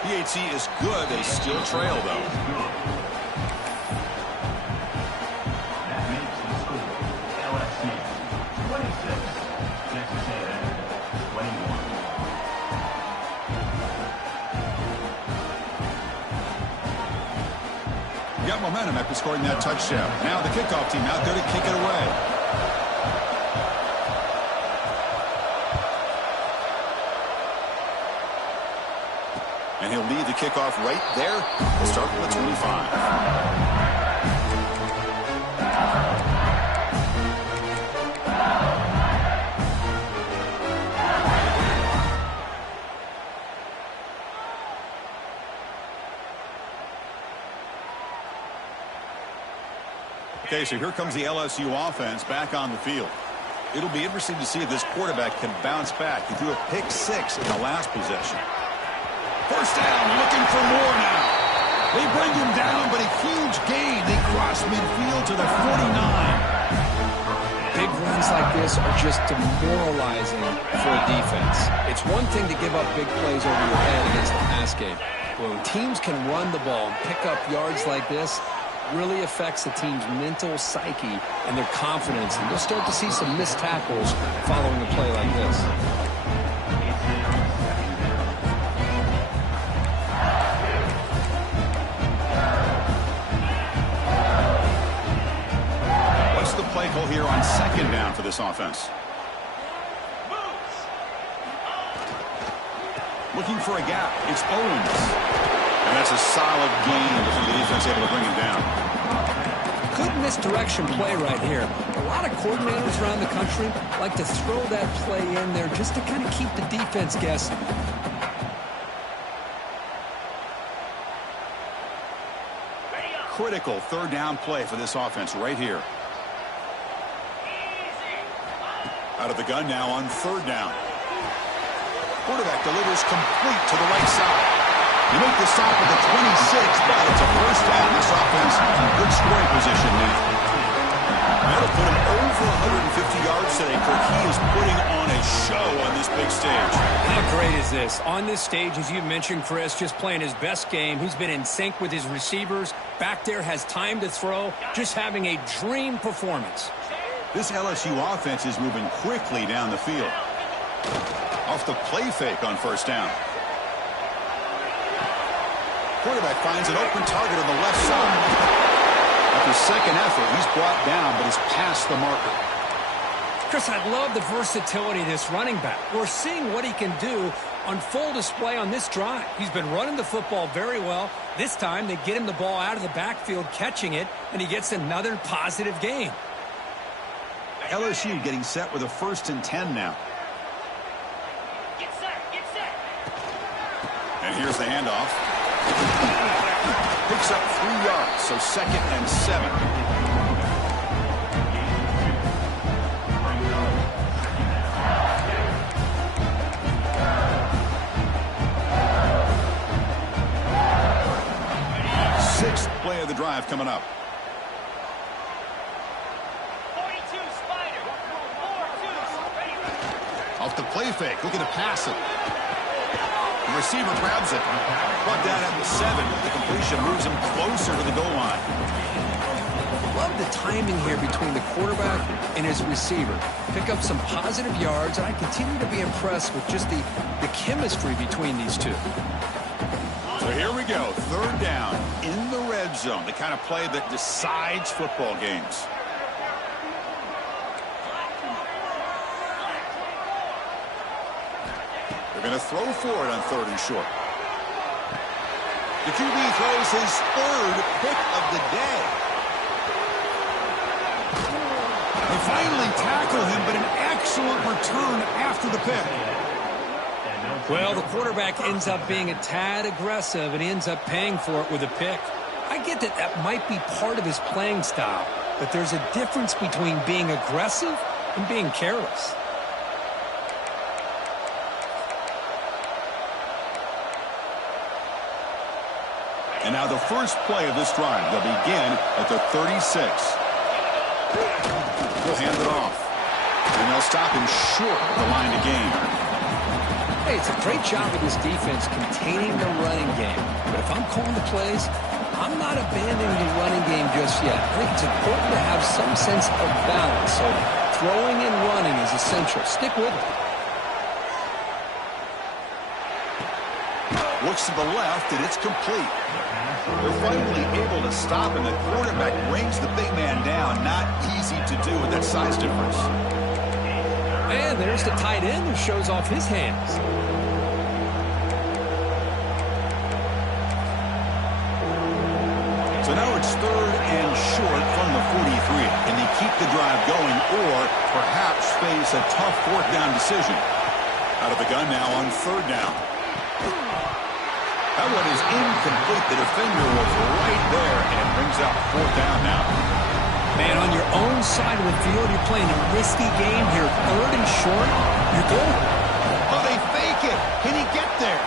PAT is good. They still trail, though. That makes the score LSU 26, Texas A&M 21. Got momentum after scoring that touchdown. Now the kickoff team out there to kick it away. And he'll lead the kickoff right there. We'll start with the 25. Okay, so here comes the LSU offense back on the field. It'll be interesting to see if this quarterback can bounce back. He threw a pick six in the last possession. First down, looking for more now. They bring him down, but a huge gain. They cross midfield to the 49. Big runs like this are just demoralizing for a defense. It's one thing to give up big plays over your head against the pass game. When teams can run the ball and pick up yards like this, really affects the team's mental psyche and their confidence. And you'll start to see some missed tackles following a play like this. What's the play call here on second down for this offense? Looking for a gap. It's Owens. And that's a solid gain before the defense able to bring him down. Good misdirection play right here. A lot of coordinators around the country like to throw that play in there just to kind of keep the defense guessing. Critical third down play for this offense right here. Out of the gun now on third down. Quarterback delivers complete to the right side. You make the stop at the 26, but it's a first down. This offense in good scoring position now. That'll put him over 150 yards today, Kirk. He is putting on a show on this big stage. How great is this? On this stage, as you mentioned, Chris, just playing his best game. He's been in sync with his receivers. Back there, has time to throw. Just having a dream performance. This LSU offense is moving quickly down the field. Off the play fake on first down. Quarterback finds an open target on the left side. After second effort, he's brought down, but he's past the marker. Chris, I love the versatility of this running back. We're seeing what he can do on full display on this drive. He's been running the football very well. This time, they get him the ball out of the backfield, catching it, and he gets another positive gain. LSU getting set with a 1st and 10 now. Get set, get set. And here's the handoff. Picks up 3 yards, so 2nd and 7. Sixth play of the drive coming up. 42 Spider. 4-2. Ready. Off the play fake, looking to pass it. The receiver grabs it. Brought down at the 7. The completion moves him closer to the goal line. Love the timing here between the quarterback and his receiver. Pick up some positive yards, and I continue to be impressed with just the chemistry between these two. So here we go, 3rd down in the red zone, the kind of play that decides football games. They're going to throw for it on 3rd and short. The QB throws his 3rd pick of the day. They finally tackle him, but an excellent return after the pick. Well, the quarterback ends up being a tad aggressive and ends up paying for it with a pick. I get that that might be part of his playing style, but there's a difference between being aggressive and being careless. And now the first play of this drive. They'll begin at the 36. They'll hand it off. And they'll stop him short of the line to gain. Hey, it's a great job of this defense containing the running game. But if I'm calling the plays, I'm not abandoning the running game just yet. I think it's important to have some sense of balance. So throwing and running is essential. Stick with it. Looks to the left, and it's complete. They're finally able to stop, and the quarterback brings the big man down. Not easy to do with that size difference. And there's the tight end who shows off his hands. So now it's 3rd and short from the 43. Can they keep the drive going or perhaps face a tough 4th down decision? Out of the gun now on 3rd down. That one is incomplete. The defender was right there and brings out 4th down now. Man, on your own side of the field, you're playing a risky game here. 3rd and short, you're good. Oh, they fake it. Can he get there?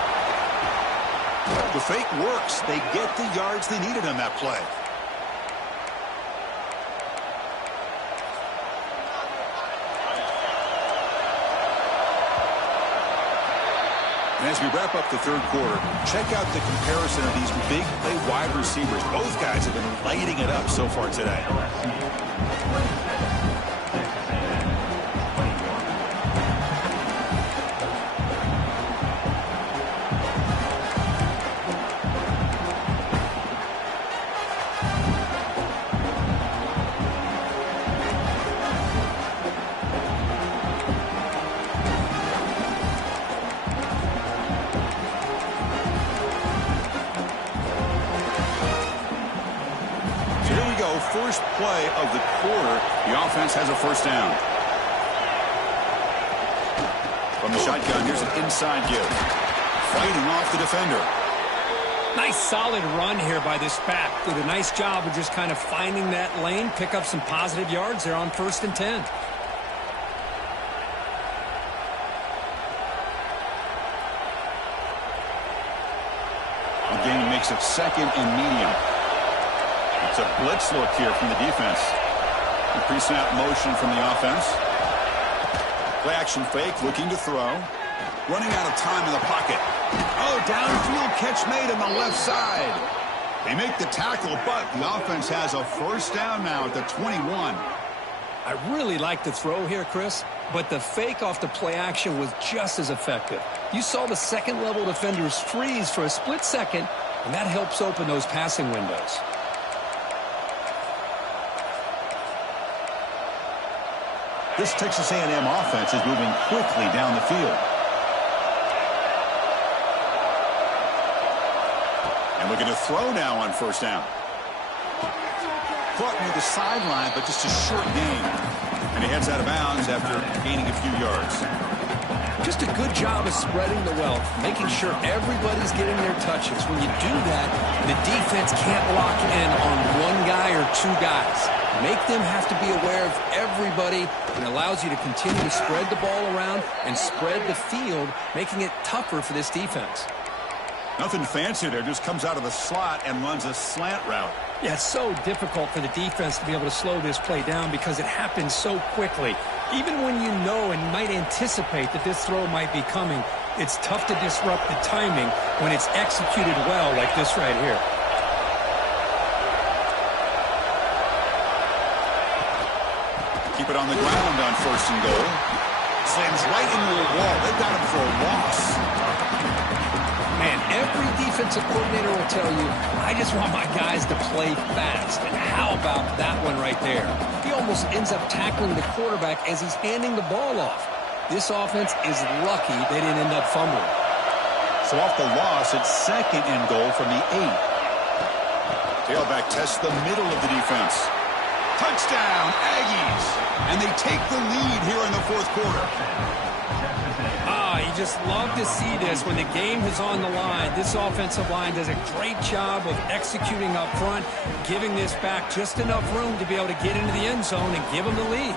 The fake works. They get the yards they needed on that play. And as we wrap up the 3rd quarter, check out the comparison of these big play wide receivers. Both guys have been lighting it up so far today. First play of the quarter, the offense has a 1st down. From the shotgun, here's an inside give. Fighting off the defender. Nice solid run here by this back. Did a nice job of just kind of finding that lane, pick up some positive yards there on 1st and 10. The game makes it 2nd and medium. It's a blitz look here from the defense. The pre-snap motion from the offense. Play action fake, looking to throw. Running out of time in the pocket. Oh, downfield catch made on the left side. They make the tackle, but the offense has a 1st down now at the 21. I really like the throw here, Chris, but the fake off the play action was just as effective. You saw the 2nd level defenders freeze for a split second, and that helps open those passing windows. This Texas A&M offense is moving quickly down the field. And looking to throw now on first down. Caught near the sideline, but just a short gain. And he heads out of bounds after gaining a few yards. Just a good job of spreading the wealth, making sure everybody's getting their touches. When you do that, the defense can't lock in on one guy or two guys. Make them have to be aware of everybody, and allows you to continue to spread the ball around and spread the field, making it tougher for this defense. Nothing fancy there, just comes out of the slot and runs a slant route. Yeah, it's so difficult for the defense to be able to slow this play down because it happens so quickly. Even when you know and might anticipate that this throw might be coming, it's tough to disrupt the timing when it's executed well like this right here. Keep it on the ground on first and goal. Slams right into the wall. They've got him for a loss. Man, every defensive coordinator will tell you, I just want my guys to play fast. And how about that one right there? He almost ends up tackling the quarterback as he's handing the ball off. This offense is lucky they didn't end up fumbling. So off the loss, it's second and goal from the 8. Tailback tests the middle of the defense. Touchdown, Aggies! And they take the lead here in the fourth quarter. You just love to see this when the game is on the line. This offensive line does a great job of executing up front, giving this back just enough room to be able to get into the end zone and give them the lead.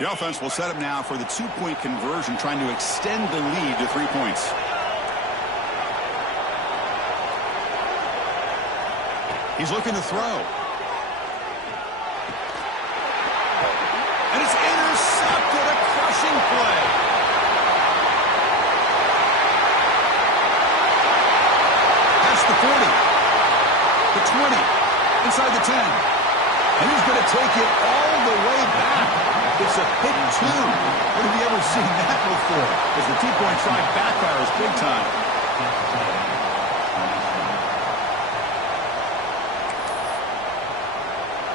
The offense will set up now for the two-point conversion, trying to extend the lead to 3 points. He's looking to throw. And it's intercepted, a crushing play. That's the 40, the 20, inside the 10. And he's going to take it all the way back. It's a pick 2. When have you ever seen that before? As the two-point try backfires big time.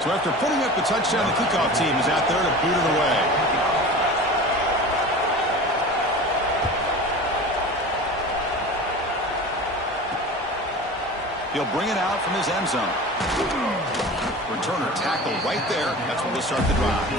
So after putting up the touchdown, the kickoff team is out there to boot it away. He'll bring it out from his end zone. Returner tackle right there. That's when we'll start the drive.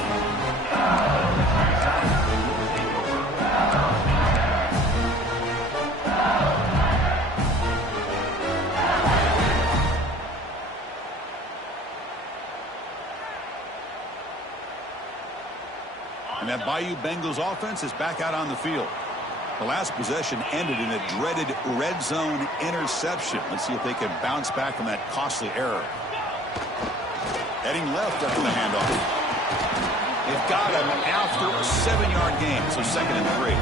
And that Bayou Bengals offense is back out on the field. The last possession ended in a dreaded red zone interception. Let's see if they can bounce back from that costly error. Heading left after the handoff. They've got him after a 7-yard gain, so 2nd and 3.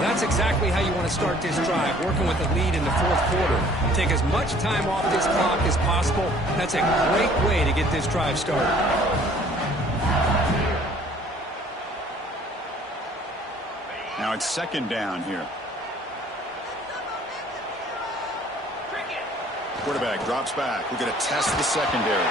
That's exactly how you want to start this drive, working with a lead in the fourth quarter. Take as much time off this clock as possible. That's a great way to get this drive started. Now it's 2nd down here. Quarterback drops back. We're going to test the secondary.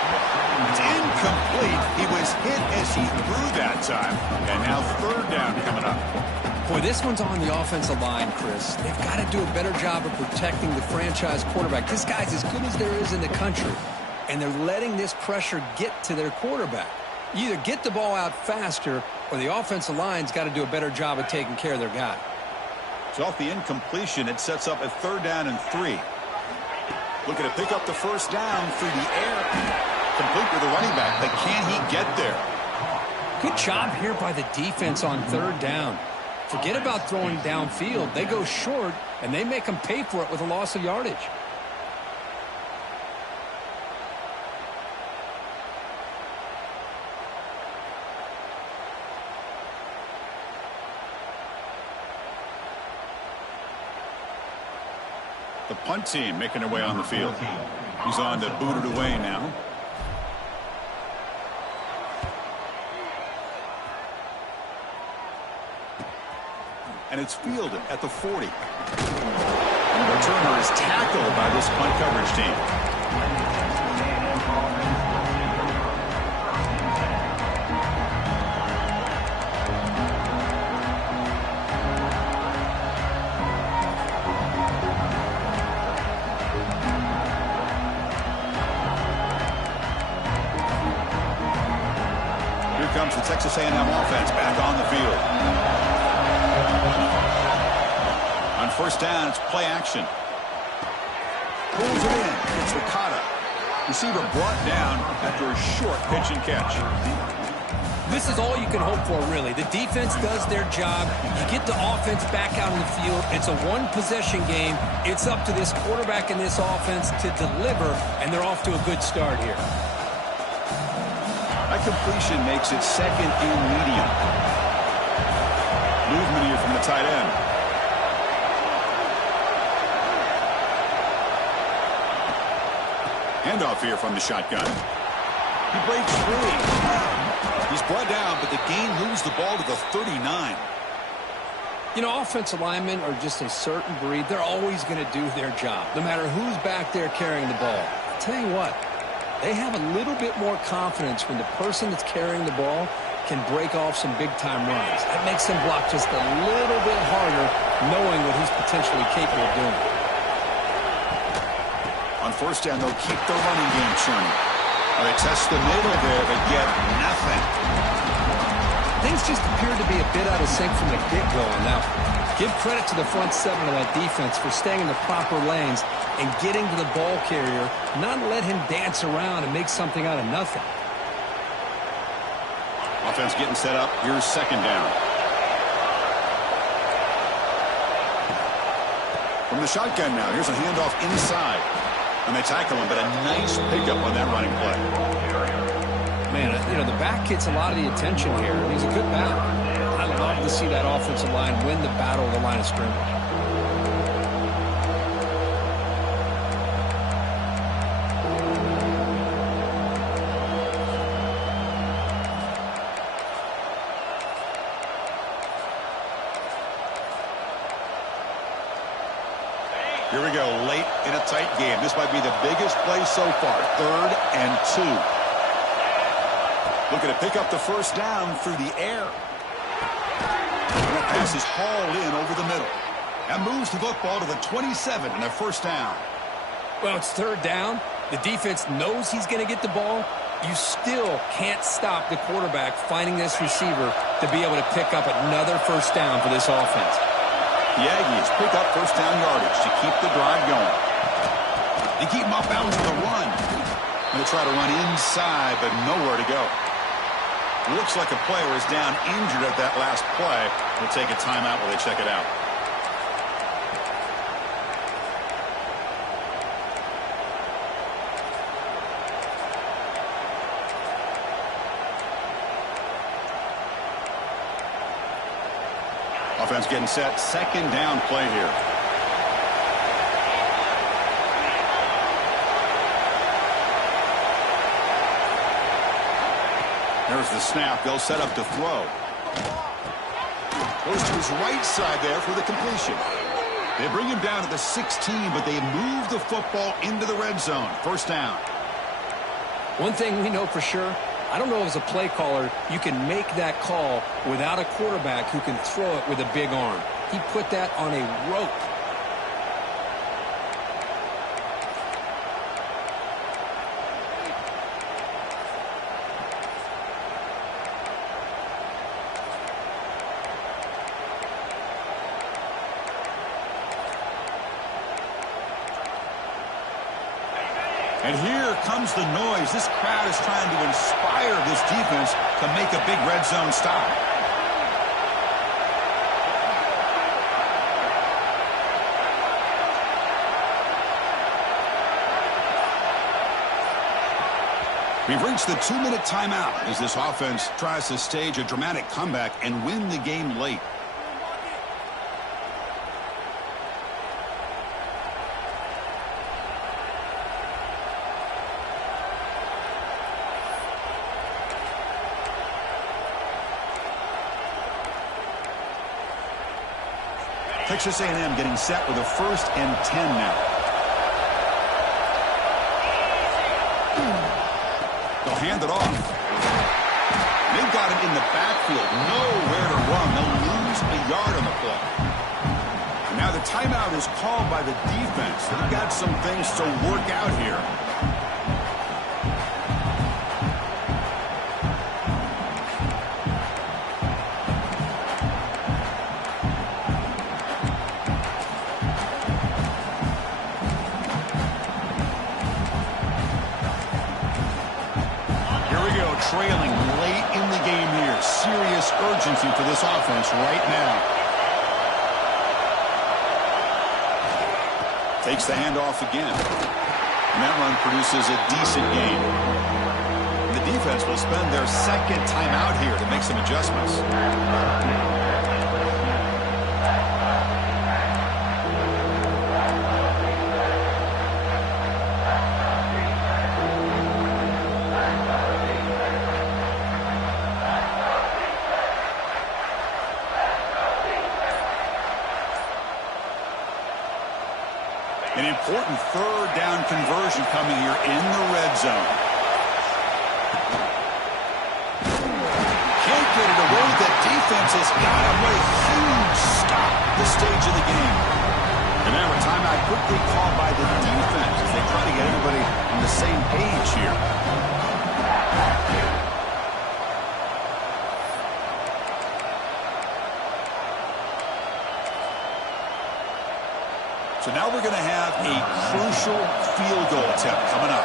It's incomplete. He was hit as he threw that time. And now 3rd down coming up. Boy, this one's on the offensive line, Chris. They've got to do a better job of protecting the franchise quarterback. This guy's as good as there is in the country. And they're letting this pressure get to their quarterback. You either get the ball out faster, or the offensive line's got to do a better job of taking care of their guy. So off the incompletion, it sets up a 3rd down and 3. Looking to pick up the first down through the air. Complete with the running back, but can he get there? Good job here by the defense on 3rd down. Forget about throwing downfield. They go short, and they make them pay for it with a loss of yardage. The punt team making their way on the field. He's on to boot it away now. And it's fielded at the 40. And the returner is tackled by this punt coverage team. Here comes the Texas A&M offense back on the field. On first down, it's play action. Pulls it in. It's Ricotta. Receiver brought down after a short pitch and catch. This is all you can hope for, really. The defense does their job. You get the offense back out on the field. It's a one-possession game. It's up to this quarterback and this offense to deliver, and they're off to a good start here. That completion makes it second and medium. Movement here from the tight end. Handoff here from the shotgun. He breaks free. He's brought down, but the game moves the ball to the 39. You know, offensive linemen are just a certain breed. They're always going to do their job, no matter who's back there carrying the ball. I'll tell you what, they have a little bit more confidence when the person that's carrying the ball can break off some big-time runs. That makes them block just a little bit harder, knowing what he's potentially capable of doing. On first down, they'll keep the running game churning. They test the middle there, but get nothing. Things just appear to be a bit out of sync from the get-go. Now, give credit to the front seven of that defense for staying in the proper lanes and getting to the ball carrier, not let him dance around and make something out of nothing. Offense getting set up. Here's second down. From the shotgun now, here's a handoff inside. And they tackle him, but a nice pickup on that running play. Man, you know, the back gets a lot of the attention here. He's a good back. I love to see that offensive line win the battle of the line of scrimmage. Here we go, late in a tight game. This might be the biggest play so far. 3rd and 2. Looking to pick up the first down through the air. And that pass is hauled in over the middle. That moves the football to the 27 and a first down. Well, it's 3rd down. The defense knows he's going to get the ball. You still can't stop the quarterback finding this receiver to be able to pick up another first down for this offense. The Aggies pick up first down yardage to keep the drive going. They keep him off balance with a run. They'll try to run inside, but nowhere to go. Looks like a player is down injured at that last play. We'll take a timeout while they check it out. Offense getting set. Second down play here. There's the snap. They'll set up to throw. Goes to his right side there for the completion. They bring him down to the 16, but they move the football into the red zone. First down. One thing we know for sure, I don't know as a play caller, you can make that call without a quarterback who can throw it with a big arm. He put that on a rope. And here comes the noise. This crowd is trying to inspire this defense to make a big red zone stop. We've reached the 2-minute timeout as this offense tries to stage a dramatic comeback and win the game late. Texas A&M getting set with a 1st and 10 now. They'll hand it off. They've got it in the backfield. Nowhere to run. They'll lose a yard on the play. And now the timeout is called by the defense. They've got some things to work out here. Trailing late in the game here. Serious urgency for this offense right now. Takes the handoff again. And that run produces a decent gain. The defense will spend their 2nd timeout here to make some adjustments. An important 3rd down conversion coming here in the red zone. Can't get it away. The defense has got him with a huge stop at this stage of the game. And now a timeout quickly called by the defense as they try to get everybody on the same page here. So now we're going to have a crucial field goal attempt coming up.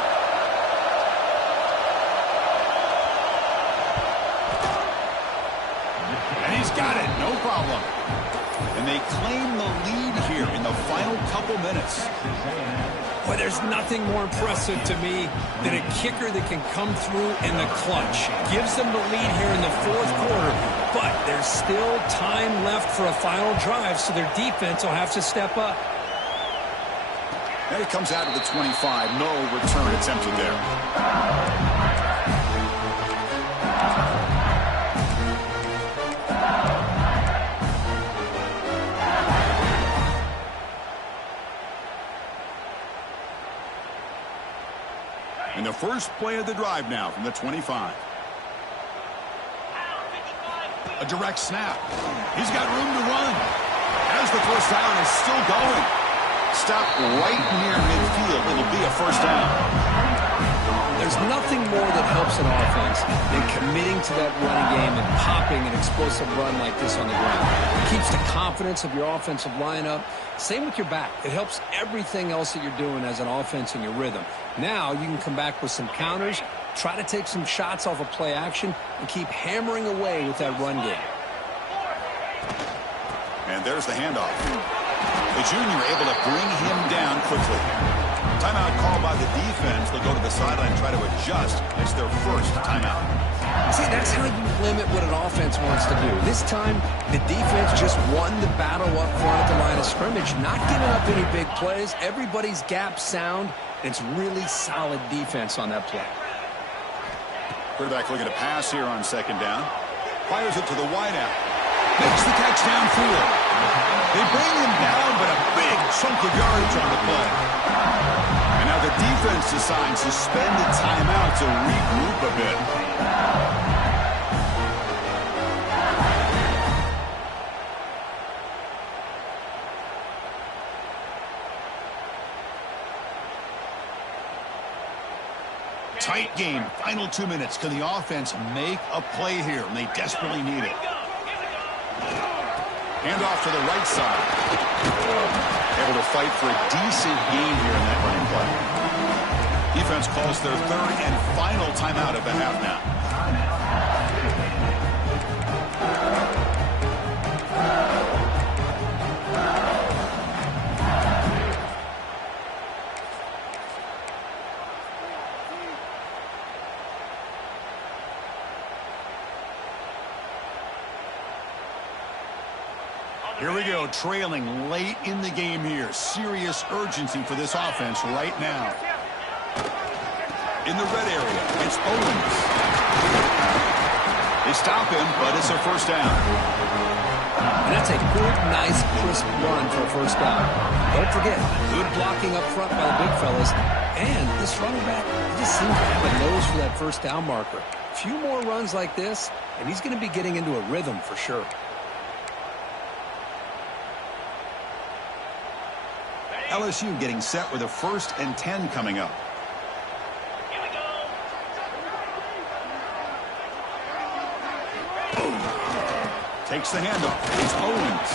And he's got it, no problem. And they claim the lead here in the final couple minutes. Boy, there's nothing more impressive to me than a kicker that can come through in the clutch. Gives them the lead here in the 4th quarter, but there's still time left for a final drive, so their defense will have to step up. And he comes out of the 25. No return attempted there. And the first play of the drive now from the 25. A direct snap. He's got room to run. As the first down is still going. Stop right near midfield. It'll be a 1st down. There's nothing more that helps an offense than committing to that running game and popping an explosive run like this on the ground. It keeps the confidence of your offensive lineup. Same with your back. It helps everything else that you're doing as an offense in your rhythm. Now you can come back with some counters, try to take some shots off of play action, and keep hammering away with that run game. And there's the handoff. The junior able to bring him down quickly. Timeout called by the defense. They'll go to the sideline and try to adjust. It's their 1st timeout. See, that's how you limit what an offense wants to do. This time, the defense just won the battle up front at the line of scrimmage, not giving up any big plays. Everybody's gap sound. It's really solid defense on that play. Quarterback looking to pass here on 2nd down. Fires it to the wideout. Makes the catch downfield. They bring him down, but a big chunk of yardage on the play. And now the defense decides to spend a timeout to regroup a bit. Tight game. Final 2 minutes. Can the offense make a play here? And they desperately need it. Hand off to the right side. Able to fight for a decent gain here in that running play. Defense calls their 3rd and final timeout of the half now. Here we go, trailing late in the game here. Serious urgency for this offense right now. In the red area, it's Owens. They stop him, but it's a 1st down. And that's a good, nice, crisp run for a first down. Don't forget, good blocking up front by the big fellas. And this running back, he just seems to have a nose for that first down marker. A few more runs like this, and he's going to be getting into a rhythm for sure. LSU getting set with a 1st and 10 coming up. Here we go. Takes the handoff. It's Owens.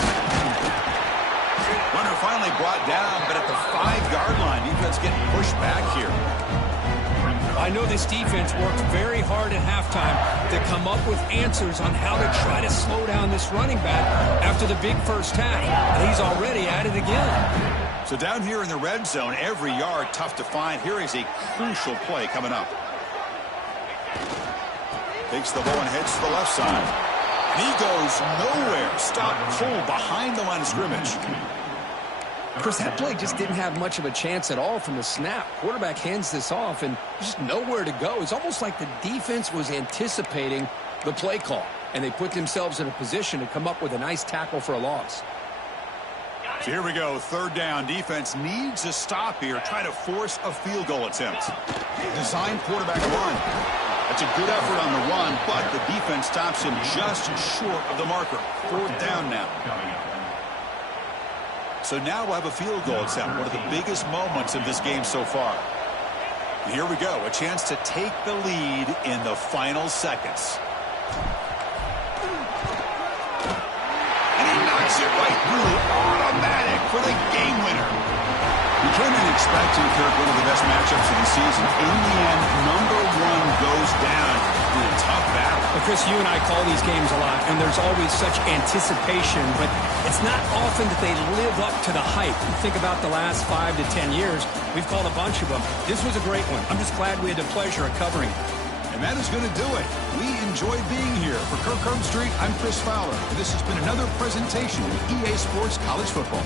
Runner finally brought down, but at the 5-yard line, defense getting pushed back here. I know this defense worked very hard at halftime to come up with answers on how to try to slow down this running back after the big first half. And he's already at it again. So down here in the red zone, every yard tough to find. Here is a crucial play coming up. Takes the ball and heads to the left side. And he goes nowhere. Stop cold behind the line of scrimmage. Chris, that play just didn't have much of a chance at all from the snap. Quarterback hands this off, and there's just nowhere to go. It's almost like the defense was anticipating the play call, and they put themselves in a position to come up with a nice tackle for a loss. So here we go, 3rd down. Defense needs a stop here, trying to force a field goal attempt. Design quarterback run. That's a good effort on the run, but the defense stops him just short of the marker. 4th down now. So now we'll have a field goal attempt, one of the biggest moments of this game so far. And here we go, a chance to take the lead in the final seconds. And he knocks it right through, automatic for the game winner. We came in expecting, Kirk, one of the best matchups of the season. In the end, number 1 goes down in a tough battle. Well, Chris, you and I call these games a lot, and there's always such anticipation, but it's not often that they live up to the hype. You think about the last 5 to 10 years, we've called a bunch of them. This was a great one. I'm just glad we had the pleasure of covering it. And that is going to do it. We enjoyed being here. For Kirk Herbstreit, I'm Chris Fowler. And this has been another presentation of EA Sports College Football.